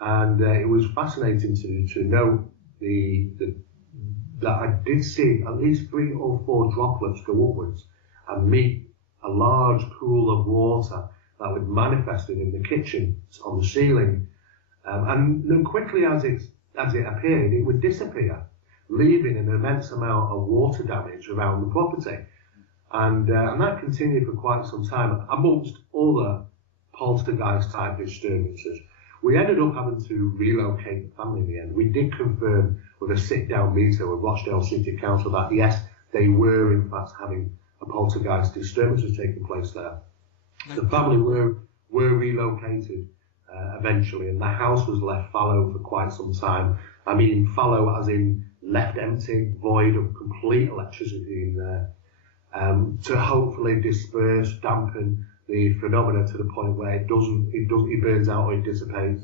And it was fascinating to note that I did see at least 3 or 4 droplets go upwards and meet a large pool of water that was manifested in the kitchen on the ceiling. And then quickly as it appeared, it would disappear, leaving an immense amount of water damage around the property. And that continued for quite some time, amongst other poltergeist type disturbances. We ended up having to relocate the family in the end. We did confirm with a sit-down meeting with Rochdale City Council that yes, they were in fact having a poltergeist disturbances taking place there. The family were relocated eventually, and the house was left fallow for quite some time. I mean fallow as in left empty, void of complete electricity in there, to hopefully disperse, dampen the phenomena to the point where it burns out or it dissipates.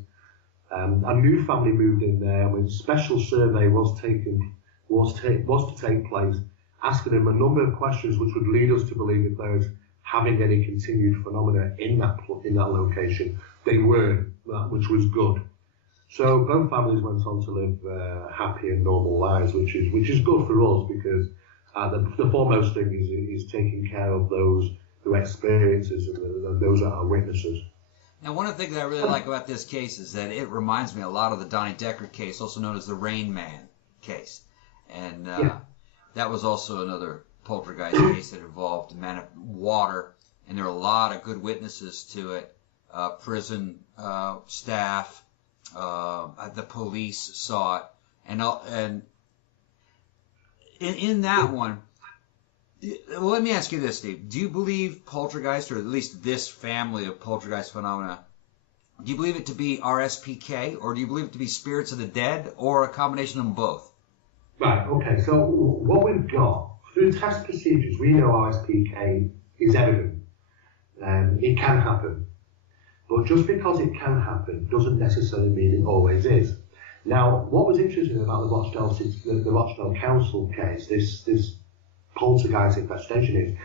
A new family moved in there when a special survey was to take place, asking them a number of questions which would lead us to believe if there's having any continued phenomena in that location. They were, which was good. So both families went on to live happy and normal lives, which is good for us, because the foremost thing is taking care of those who experiences and those that are witnesses. Now, one of the things that I really like about this case is that it reminds me a lot of the Donnie Decker case, also known as the Rain Man case. And that was also another poltergeist case that involved water, and there are a lot of good witnesses to it, prison staff, the police saw it, and in that one, well, let me ask you this, Steve. Do you believe poltergeist, or at least this family of poltergeist phenomena, do you believe it to be RSPK, or do you believe it to be spirits of the dead, or a combination of them both? Right, okay, so what we've got, through test procedures, we know RSPK is evident. It can happen. But just because it can happen doesn't necessarily mean it always is. Now, what was interesting about the Rochdale Council case, this poltergeist infestation, is,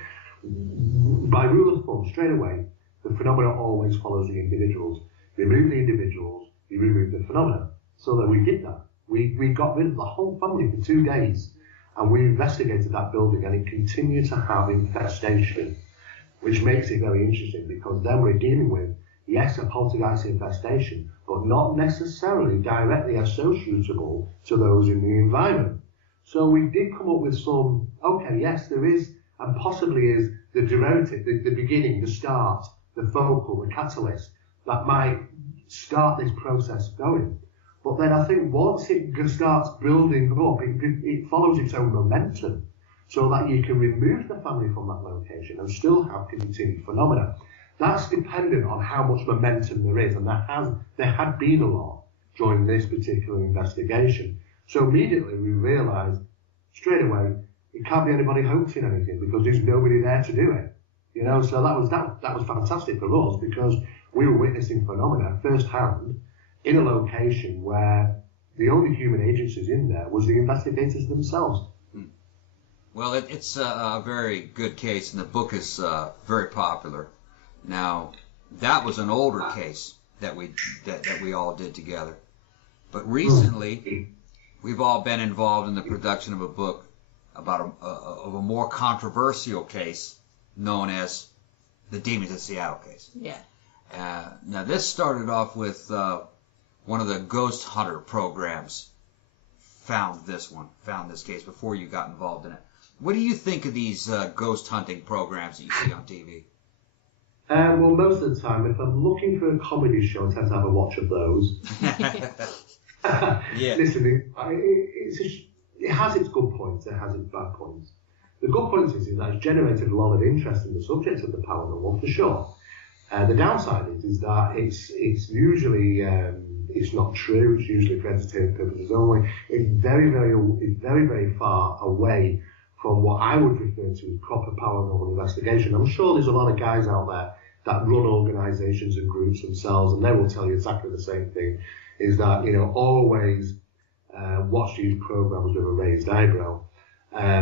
by rule of thumb, straight away, the phenomena always follows the individuals. Remove the individuals, you remove the phenomena. So that we did that. We got rid of the whole family for 2 days, and we investigated that building, and it continued to have infestation, which makes it very interesting, because then we're dealing with, yes, a poltergeist infestation, but not necessarily directly associable to those in the environment. So we did come up with some, okay, yes, there is, and possibly is, the derivative, the beginning, the start, the focal, the catalyst, that might start this process going. But then I think once it starts building up, it follows its own momentum, so that you can remove the family from that location and still have continued phenomena. That's dependent on how much momentum there is, and there had been a lot during this particular investigation. So immediately we realised straight away it can't be anybody hoaxing anything, because there's nobody there to do it. You know, so that was fantastic for us, because we were witnessing phenomena firsthand in a location where the only human agencies in there was the investigators themselves. Well, it's a very good case, and the book is very popular. Now, that was an older case that we all did together. But recently, we've all been involved in the production of a book about a more controversial case known as the Demons of Seattle case. Yeah. Now, this started off with one of the ghost hunter programs found this case before you got involved in it. What do you think of these ghost hunting programs that you see on TV? Well, most of the time, if I'm looking for a comedy show, I tend to have a watch of those. Yeah. Listen, it has its good points, it has its bad points. The good point is that it's generated a lot of interest in the subject of the paranormal, for sure. The downside is that it's usually it's not true. It's usually for entertainment purposes only. It's very far away from what I would refer to as proper paranormal investigation. I'm sure there's a lot of guys out there that run organisations and groups themselves, and they will tell you exactly the same thing. Is that, you know, always watch these programs with a raised eyebrow,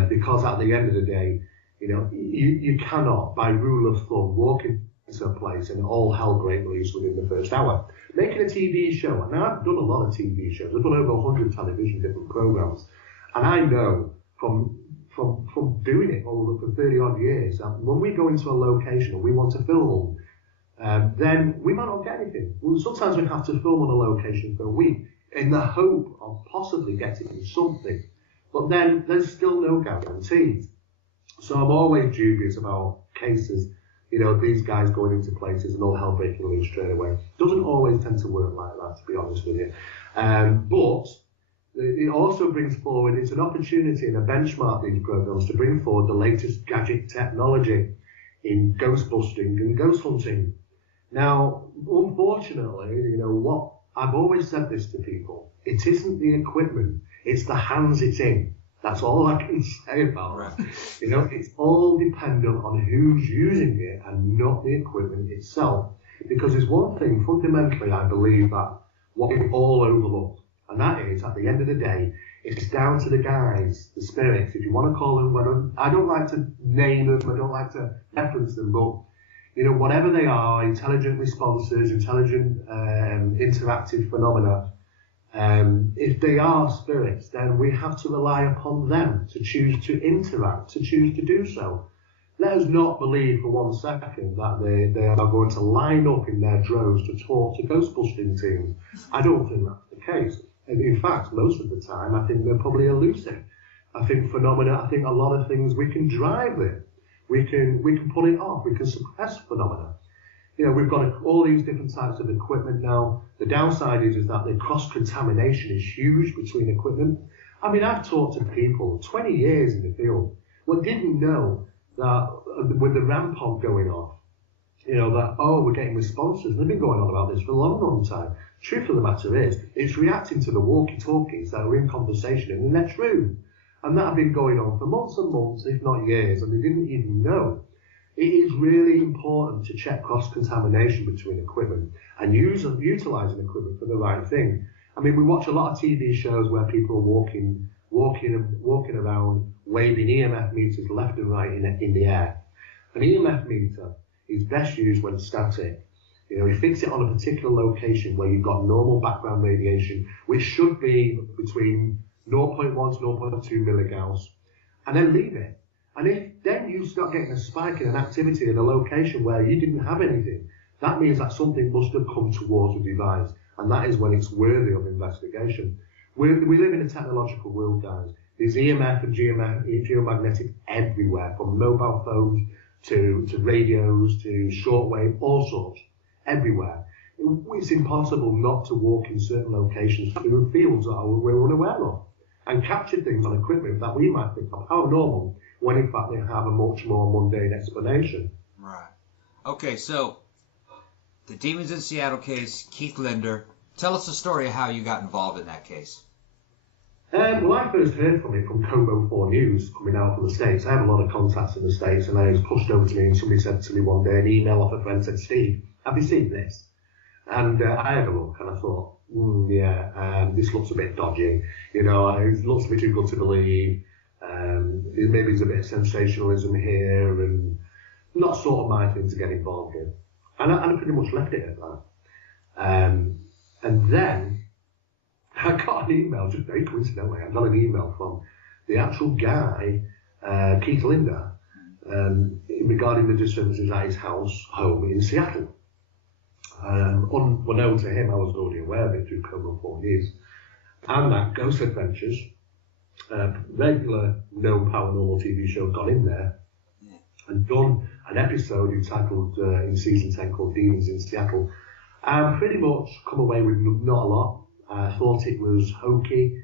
because at the end of the day, you know, you cannot, by rule of thumb, walk into a place and all hell break loose within the first hour. Making a TV show, and I've done a lot of TV shows. I've done over 100 television different programs, and I know from doing it all for 30 odd years that when we go into a location and we want to film, then we might not get anything. Well, sometimes we have to film on a location for a week in the hope of possibly getting something, but then there's still no guarantees. So I'm always dubious about cases, you know, these guys going into places and all hell breaking loose straight away. Doesn't always tend to work like that, to be honest with you. But it also brings forward, it's an opportunity and a benchmark, these programs, to bring forward the latest gadget technology in ghost busting and ghost hunting. Now, unfortunately, you know what, I've always said this to people, it isn't the equipment, it's the hands it's in. That's all I can say about that. You know, it's all dependent on who's using it and not the equipment itself. Because there's one thing, fundamentally, I believe that what we all overlook, and that is, at the end of the day, it's down to the guys, the spirits, if you want to call them, I don't like to name them, I don't like to reference them, but, you know, whatever they are, intelligent responses, intelligent interactive phenomena, if they are spirits, then we have to rely upon them to choose to interact, to choose to do so. Let us not believe for 1 second that they are going to line up in their droves to talk to ghostbusting teams. I don't think that's the case. And in fact, most of the time, I think they're probably elusive. I think a lot of things we can drive with. We can pull it off. We can suppress phenomena. we've got all these different types of equipment now. The downside is that the cross-contamination is huge between equipment. I mean, I've talked to people 20 years in the field who didn't know that with the rampant going off, we're getting responses. They've been going on about this for a long, long time. Truth of the matter is, it's reacting to the walkie-talkies that are in conversation in the next room. And that have been going on for months and months, if not years, and they didn't even know. It is really important to check cross-contamination between equipment and utilising equipment for the right thing. I mean, we watch a lot of TV shows where people are walking around, waving EMF meters left and right in the air. An EMF meter is best used when static. You fix it on a particular location where you've got normal background radiation, which should be between 0.1 to 0.2 milligauss, and then leave it. And if then you start getting a spike in an activity in a location where you didn't have anything, that means that something must have come towards the device, and that is when it's worthy of investigation. We live in a technological world, guys. There's EMF and geomagnetic everywhere, from mobile phones to radios to shortwave, all sorts, everywhere. It's impossible not to walk in certain locations through fields that we're unaware of and capture things on equipment that we might think of paranormal, when in fact they have a much more mundane explanation. Right. Okay, so the Demons in Seattle case, Keith Linder. Tell us the story of how you got involved in that case. Well, I first heard from it from Como 4 News coming out from the States. I have a lot of contacts in the States, and it was pushed over to me, and somebody said to me one day, an email off a friend said, "Steve, have you seen this?" And I had a look, and I thought, this looks a bit dodgy. It looks a bit too good to believe. Maybe there's a bit of sensationalism here, and not sort of my thing to get involved in. And I pretty much left it at that. And then I got an email, just very coincidentally, I got an email from the actual guy, Keith Linder, regarding the disturbances at his home in Seattle. Unbeknown to him, I was already aware of it through Como 4 News. And that Ghost Adventures, regular known paranormal TV show, got in there and done an episode entitled in season 10 called Demons in Seattle. And pretty much come away with not a lot. I thought it was hokey.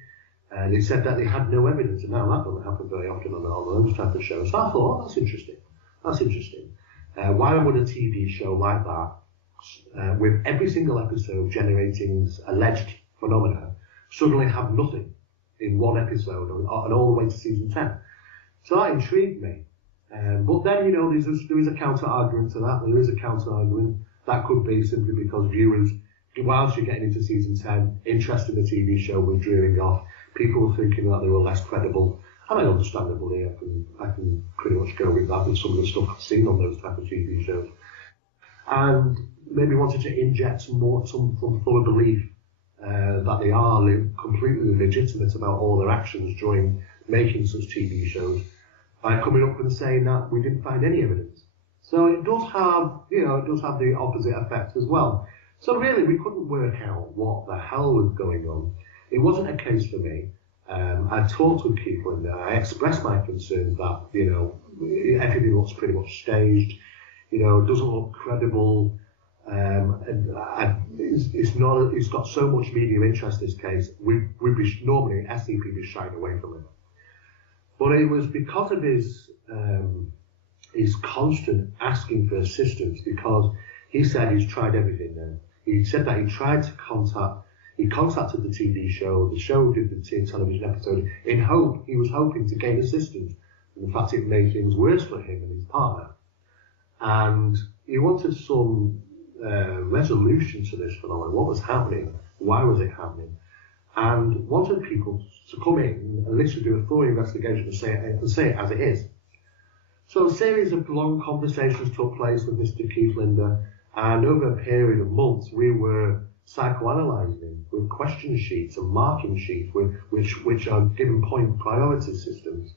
They said that they had no evidence, and now that doesn't happen very often on those type of shows. So I thought, that's interesting. Why would a TV show like that, with every single episode generating alleged phenomena, suddenly have nothing in one episode and all the way to season 10? So that intrigued me. But then, there is a counter-argument to that. There is a counter-argument. That could be simply because viewers, whilst you're getting into season 10, interest in the TV show was drearing off. People were thinking that they were less credible. And I understandably, I can pretty much go with that with some of the stuff I've seen on those type of TV shows. And maybe wanted to inject some fuller belief that they are completely legitimate about all their actions during making such TV shows, by coming up and saying that we didn't find any evidence. So it does have the opposite effect as well. So really, we couldn't work out what the hell was going on. It wasn't a case for me. I talked with Keith Linder. I expressed my concerns that, everything looks pretty much staged. It doesn't look credible. It's got so much media interest, this case. We'd be normally, SCP be shying away from it. But it was because of his constant asking for assistance, because he said he's tried everything now. He said that he tried to contacted the TV show, the show did the television episode, he was hoping to gain assistance. In fact, it made things worse for him and his partner. And he wanted some resolution to this phenomenon. What was happening? Why was it happening? And wanted people to come in and literally do a thorough investigation and say it as it is. So a series of long conversations took place with Mr. Keith Linder, and over a period of months we were psychoanalyzing him with question sheets and marking sheets which are given point priority systems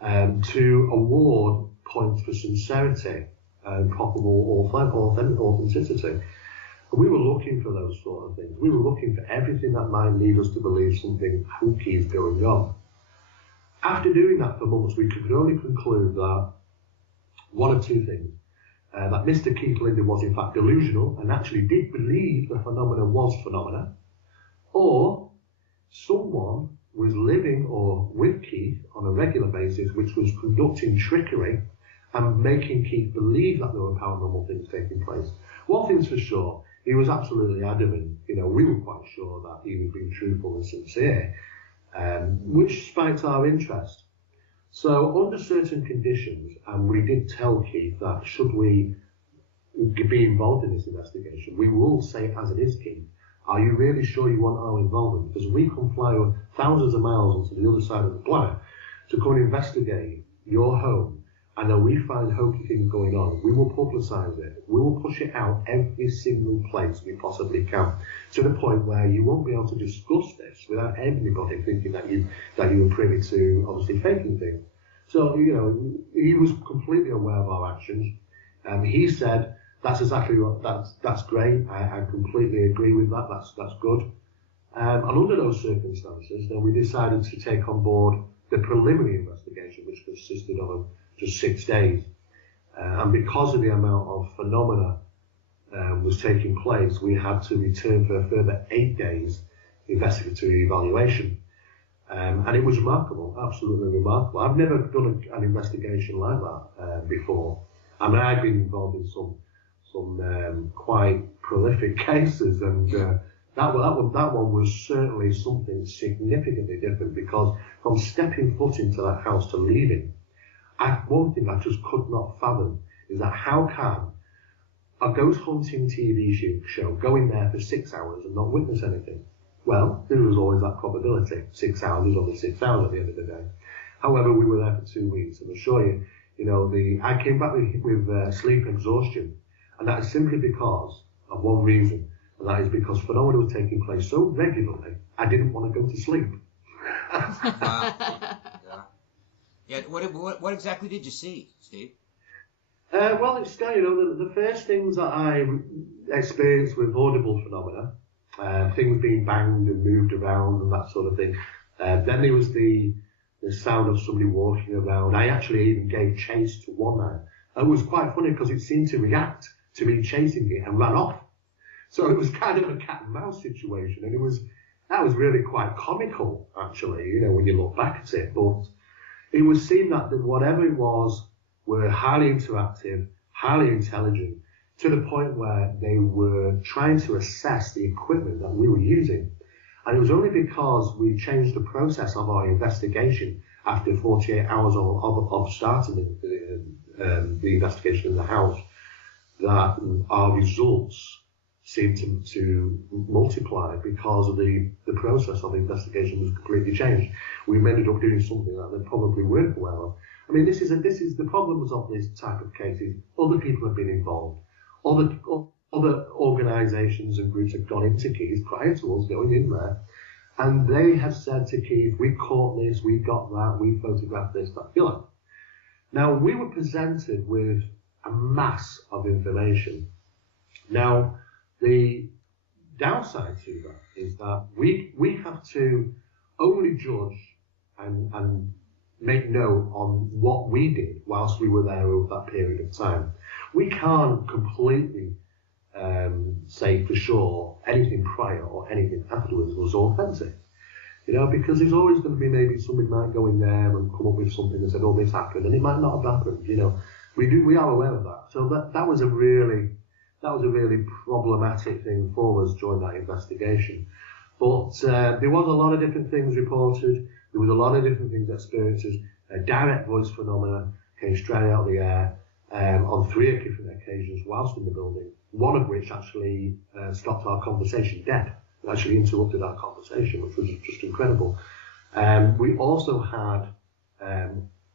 to award points for sincerity and probable authenticity. And we were looking for those sort of things. We were looking for everything that might lead us to believe something hokey is going on. After doing that for months, we could only conclude that one of two things. that Mr. Keith Linden was in fact delusional and actually did believe the phenomena was phenomena, or someone was living or with Keith on a regular basis, which was conducting trickery and making Keith believe that there were paranormal things taking place. One thing's for sure, he was absolutely adamant. We were quite sure that he was being truthful and sincere, which spiked our interest. So under certain conditions, and we did tell Keith that should we be involved in this investigation, we will say it as it is, Keith. Are you really sure you want our involvement? Because we can fly thousands of miles onto the other side of the planet to come and investigate your home, and then we find hokey things going on. We will publicise it. We will push it out every single place we possibly can, to the point where you won't be able to discuss this without anybody thinking that you were privy to obviously faking things. So he was completely aware of our actions. He said, "That's exactly what. That's great. I completely agree with that. That's good." And under those circumstances, then we decided to take on board the preliminary investigation, which consisted of just 6 days. And because of the amount of phenomena was taking place, we had to return for a further 8 days investigatory evaluation. And it was remarkable, absolutely remarkable. I've never done an investigation like that before. I mean, I've been involved in some quite prolific cases, and that one was certainly something significantly different, because from stepping foot into that house to leaving, one thing I just could not fathom is that how can a ghost hunting TV show go in there for 6 hours and not witness anything? Well, there was always that probability. 6 hours is only 6 hours at the end of the day. However, we were there for 2 weeks, and I'll show you, I came back with sleep exhaustion, and that is simply because of one reason, and that is because phenomena were taking place so regularly, I didn't want to go to sleep. Yeah. What exactly did you see, Steve? Well, it's the first things that I experienced with audible phenomena, things being banged and moved around and that sort of thing. Then there was the sound of somebody walking around. I actually even gave chase to one man. It was quite funny because it seemed to react to me chasing it and ran off. So it was kind of a cat and mouse situation, and that was really quite comical, actually, when you look back at it. But it would seem that whatever it was were highly interactive, highly intelligent, to the point where they were trying to assess the equipment that we were using. And it was only because we changed the process of our investigation after 48 hours of starting the investigation in the house that our results seemed to multiply, because of the process of the investigation was completely changed. We ended up doing something that they probably weren't aware of. I mean, this is the problems of this type of cases. Other people have been involved. Other organisations and groups have gone into Keith prior to us going in there, and they have said to Keith, "We caught this, we got that, we photographed this, that." Now, we were presented with a mass of information. Now, the downside to that is that we have to only judge and make note on what we did whilst we were there over that period of time. We can't completely say for sure anything prior or anything afterwards was authentic, because there's always going to be maybe somebody might go in there and come up with something and said, "Oh, this happened," and it might not have happened. We are aware of that. So that was a really problematic thing for us during that investigation. But there was a lot of different things reported. There was a lot of different things, experiences. Direct voice phenomena came straight out of the air on 3 different occasions whilst in the building, one of which actually stopped our conversation dead. It actually interrupted our conversation, which was just incredible. We also had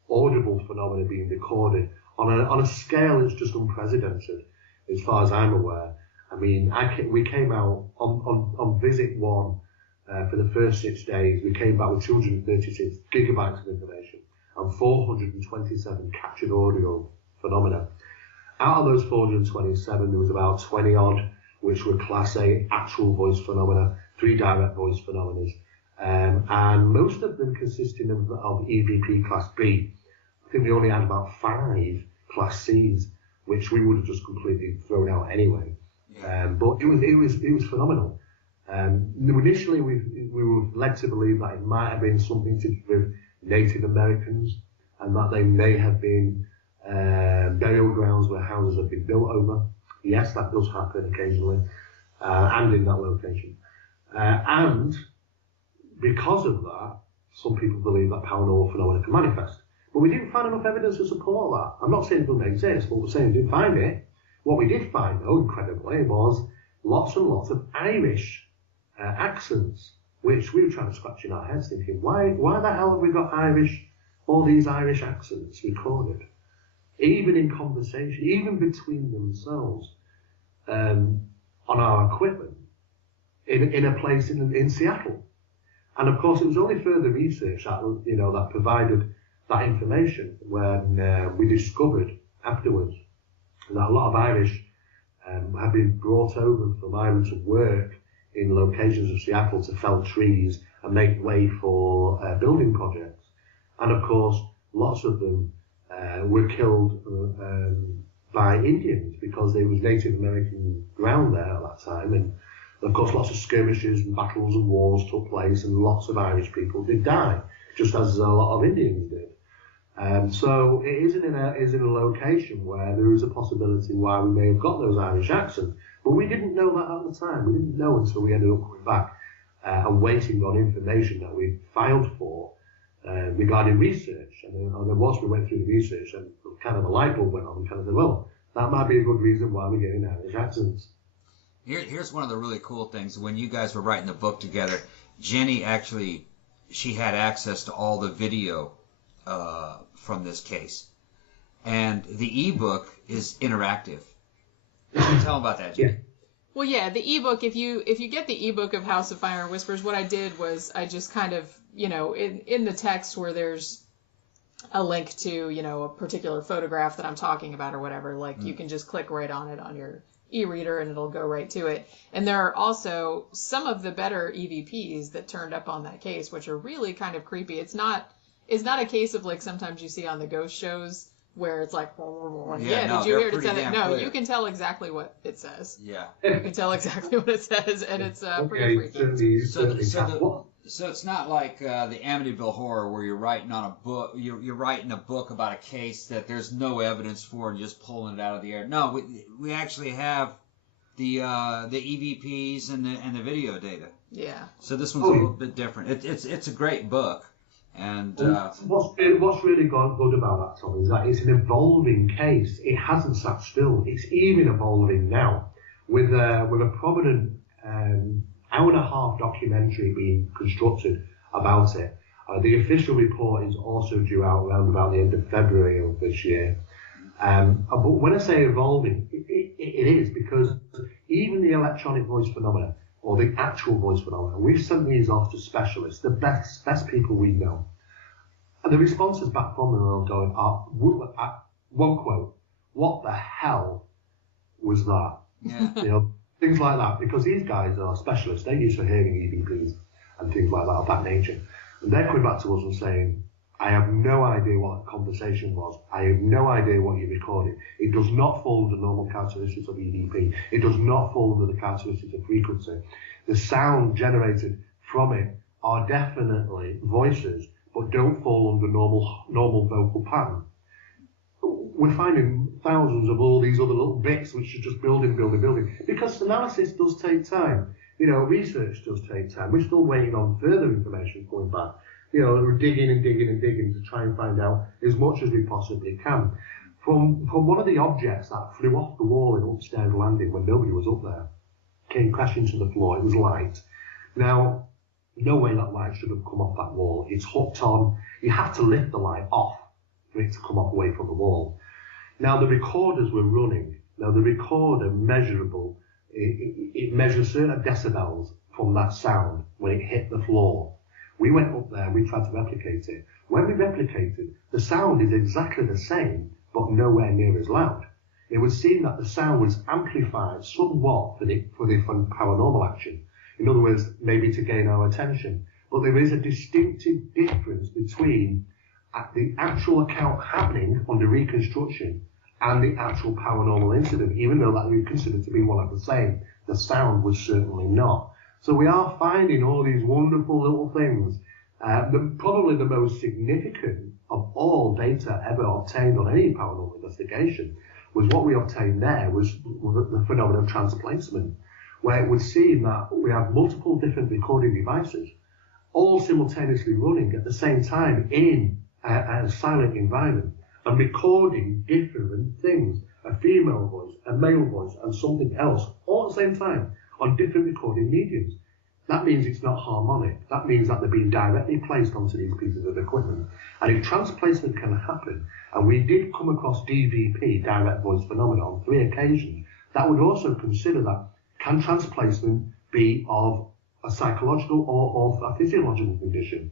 audible phenomena being recorded on a scale that's just unprecedented, as far as I'm aware. I mean, we came out on visit 1 for the first 6 days. We came back with 236 gigabytes of information and 427 captured audio phenomena. Out of those 427, there was about 20 odd which were Class A actual voice phenomena, 3 direct voice phenomena, and most of them consisting of EVP Class B. I think we only had about 5 Class Cs. which we would have just completely thrown out anyway. But it was phenomenal. Initially, we were led to believe that it might have been something to do with Native Americans, and that they may have been burial grounds where houses have been built over. Yes, that does happen occasionally, and in that location. And because of that, some people believe that paranormal phenomena can manifest. But we didn't find enough evidence to support that. I'm not saying it doesn't exist, but we're saying we didn't find it. What we did find, though, incredibly, was lots and lots of Irish accents, which we were trying to scratch in our heads, thinking, why the hell have we got all these Irish accents recorded? Even in conversation, even between themselves, on our equipment, in a place in Seattle. And of course, it was only further research that provided that information when we discovered afterwards that a lot of Irish have been brought over from Ireland to work in locations of Seattle to fell trees and make way for building projects. And of course, lots of them were killed by Indians because there was Native American ground there at that time. And of course, lots of skirmishes and battles and wars took place, and lots of Irish people did die, just as a lot of Indians did. So it is in a location where there is a possibility why we may have got those Irish accents, but we didn't know that at the time. We didn't know until we ended up coming back and waiting on information that we filed for regarding research. And then once we went through the research, and kind of a light bulb went on, and kind of said, well, that might be a good reason why we're getting Irish accents. Here's one of the really cool things. When you guys were writing the book together, Jenny she had access to all the video from this case, and the ebook is interactive. Tell them about that, Jenny. Yeah. Well, yeah, the ebook. If you get the ebook of House of Fire and Whispers, what I did was I just kind of, in the text where there's a link to, a particular photograph that I'm talking about or whatever, you can just click right on it on your e-reader and it'll go right to it. And there are also some of the better EVPs that turned up on that case, which are really kind of creepy. It's not a case of sometimes you see on the ghost shows where it's like, did you hear it say that? No, you can tell exactly what it says. Yeah. You can tell exactly what it says, and it's pretty freaky. So it's not like the Amityville Horror where you're writing on a book. You're writing a book about a case that there's no evidence for and just pulling it out of the air. No, we actually have the EVPs and the video data. Yeah. So this one's a little bit different. It's a great book. And what's really good about that, Tom, is that it's an evolving case. It hasn't sat still. It's even evolving now, with a prominent hour-and-a-half documentary being constructed about it. The official report is also due out around about the end of February of this year. But when I say evolving, it is, because even the electronic voice phenomena, or the actual voice phenomena, we've sent these off to specialists, the best people we know. And the responses back from them are going, one quote, "What the hell was that?" Yeah. Things like that, because these guys are specialists. They're used to hearing EVPs and things like that of that nature. And they're coming back to us and saying, "I have no idea what the conversation was. I have no idea what you recorded. It does not fall under normal characteristics of EVP. It does not fall under the characteristics of frequency. The sound generated from it are definitely voices, but don't fall under normal vocal pattern." We're finding thousands of all these other little bits which are just building, because analysis does take time. Research does take time. We're still waiting on further information coming back. We're digging to try and find out as much as we possibly can. From one of the objects that flew off the wall in upstairs landing when nobody was up there, came crashing to the floor. It was light. Now, no way that light should have come off that wall. It's hooked on. You have to lift the light off for it to come off away from the wall. Now, the recorders were running. Now, the recorder measurable, it measures certain decibels from that sound when it hit the floor. We went up there, we tried to replicate it. When we replicated, the sound is exactly the same, but nowhere near as loud. It would seem that the sound was amplified somewhat for the paranormal action. In other words, maybe to gain our attention. But there is a distinctive difference between the actual account happening under reconstruction and the actual paranormal incident, even though that we consider to be one of the same. The sound was certainly not. So we are finding all these wonderful little things. Probably the most significant of all data ever obtained on any paranormal investigation was what we obtained there was the phenomenon of transplacement, where it would seem that we have multiple different recording devices all simultaneously running at the same time in a silent environment and recording different things, a female voice, a male voice, and something else, all at the same time on different recording mediums. That means it's not harmonic. That means that they're being directly placed onto these pieces of equipment. And if transplacement can happen, and we did come across DVP, direct voice phenomena, on 3 occasions, that would also consider that, can transplacement be of a psychological or a physiological condition?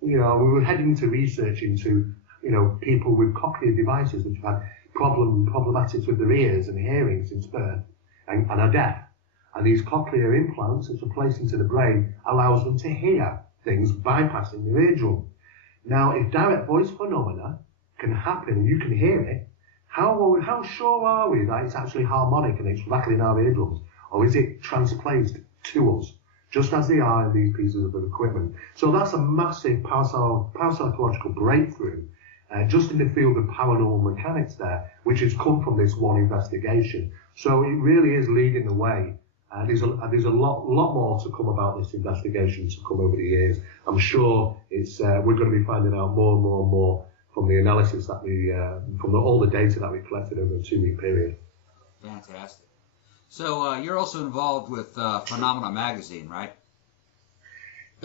We were heading into research into, people with cochlear devices which have had problematics with their ears and hearing since birth and are deaf. And these cochlear implants, which are placed into the brain, allows them to hear things bypassing the eardrum. Now, if direct voice phenomena can happen and you can hear it, how sure are we that it's actually harmonic and it's rattling our eardrums? Or is it transplaced to us, just as they are in these pieces of equipment? So that's a massive parapsychological breakthrough just in the field of paranormal mechanics there, which has come from this one investigation. So it really is leading the way. There's a lot more to come about this investigation to come over the years. I'm sure we're going to be finding out more and more from the analysis that all the data that we collected over a 2-week period. Fantastic. So you're also involved with Phenomena Magazine, right?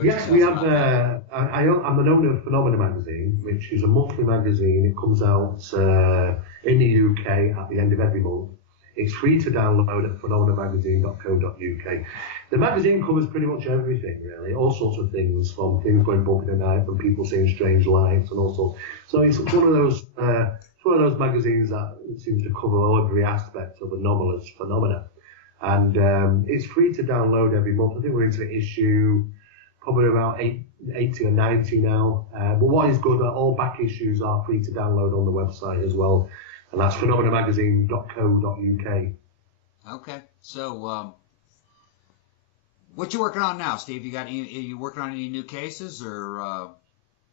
Yes, we have. I'm an owner of Phenomena Magazine, which is a monthly magazine. It comes out in the UK at the end of every month. It's free to download at phenomenamagazine.co.uk. The magazine covers pretty much everything, really, all sorts of things, from things going bump in the night, from people seeing strange lights and all sorts. So it's one of those magazines that seems to cover every aspect of anomalous phenomena. And it's free to download every month. I think we're into issue probably about 80 or 90 now. But what is good, all back issues are free to download on the website as well. And that's phenomenamagazine.co.uk. Okay. So, what you working on now, Steve? Are you working on any new cases or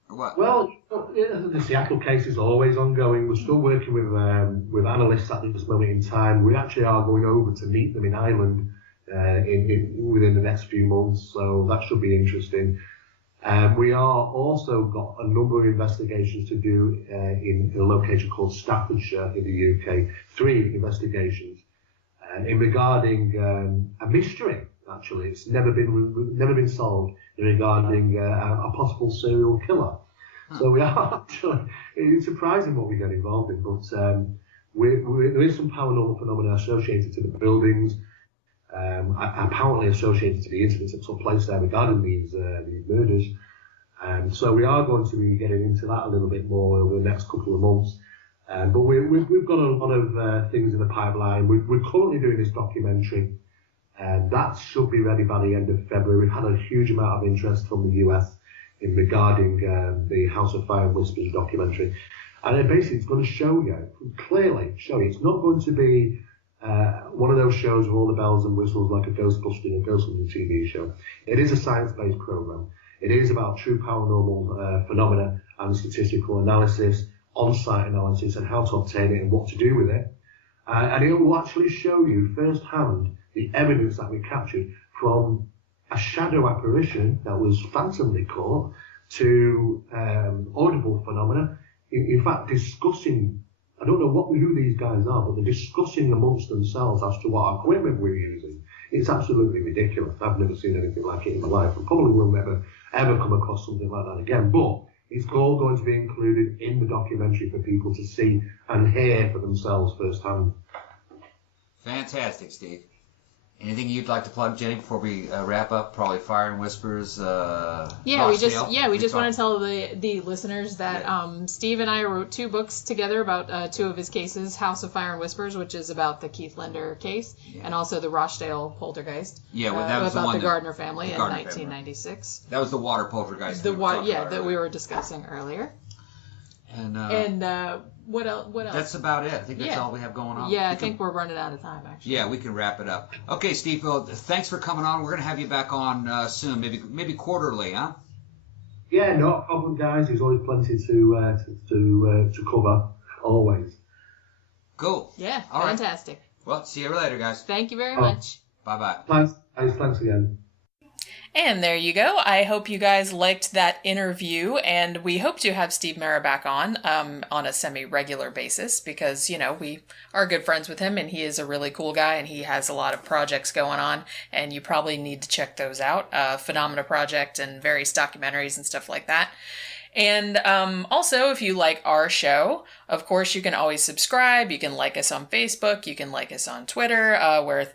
what? Well, the Seattle case is always ongoing. We're still working with analysts at this moment in time. We actually are going over to meet them in Ireland within the next few months, so that should be interesting. We are also got a number of investigations to do in a location called Staffordshire in the UK. 3 investigations regarding a mystery. Actually, it's never been solved regarding a possible serial killer. So we are actually, it's surprising what we get involved in, but there is some paranormal phenomena associated to the buildings. Apparently associated to the incidents that took place there regarding these murders. So we are going to be getting into that a little bit more over the next couple of months. But we've got a lot of things in the pipeline. We're currently doing this documentary. That should be ready by the end of February. We've had a huge amount of interest from the US in regarding the House of Fire and Whispers documentary. And basically it's going to clearly show you. It's not going to be one of those shows with all the bells and whistles like a Ghostbusting or Ghost Hunting TV show. It is a science-based program. It is about true paranormal phenomena and statistical analysis, on-site analysis, and how to obtain it and what to do with it. And it will actually show you firsthand the evidence that we captured from a shadow apparition that was phantomly caught to audible phenomena. In fact, discussing, I don't know who these guys are, but they're discussing amongst themselves as to what equipment we're using. It's absolutely ridiculous. I've never seen anything like it in my life, and probably will never ever come across something like that again. But it's all going to be included in the documentary for people to see and hear for themselves firsthand. Fantastic, Steve. Anything you'd like to plug, Jenny, before we wrap up? Probably Fire and Whispers. We just want to tell the listeners that Steve and I wrote 2 books together about 2 of his cases: House of Fire and Whispers, which is about the Keith Linder case, and also the Rochdale Poltergeist. Yeah, well, that was about the Gardner family in 1996. That was the water poltergeist. That we were discussing earlier. And What else? That's about it. I think that's Yeah. all we have going on. Yeah, I think we're running out of time, actually. Yeah, we can wrap it up. Okay, Steve, well, thanks for coming on. We're going to have you back on soon, maybe quarterly, huh? Yeah, no problem, guys. There's always plenty to cover, always. Cool. Yeah, all fantastic. Right. Well, see you later, guys. Thank you very much. Bye-bye. Thanks again. And there you go. I hope you guys liked that interview, and we hope to have Steve Mera back on a semi-regular basis because, we are good friends with him, and he is a really cool guy, and he has a lot of projects going on, and you probably need to check those out. Phenomena Project and various documentaries and stuff like that. And also, if you like our show, of course, you can always subscribe. You can like us on Facebook. You can like us on Twitter.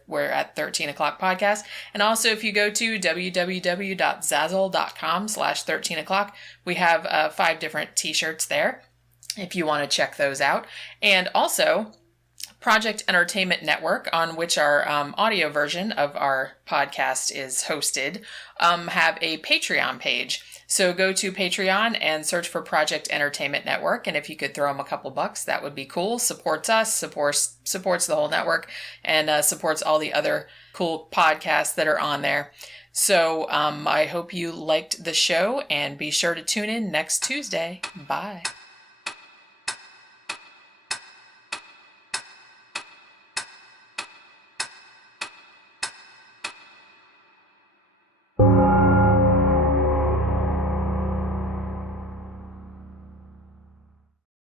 We're at 13 O'Clock Podcast. And also, if you go to www.zazzle.com/13 o'clock, we have 5 different t-shirts there if you want to check those out. And also, Project Entertainment Network, on which our audio version of our podcast is hosted, have a Patreon page. So go to Patreon and search for Project Entertainment Network. And if you could throw them a couple bucks, that would be cool. Supports us, supports the whole network, and supports all the other cool podcasts that are on there. So I hope you liked the show, and be sure to tune in next Tuesday. Bye.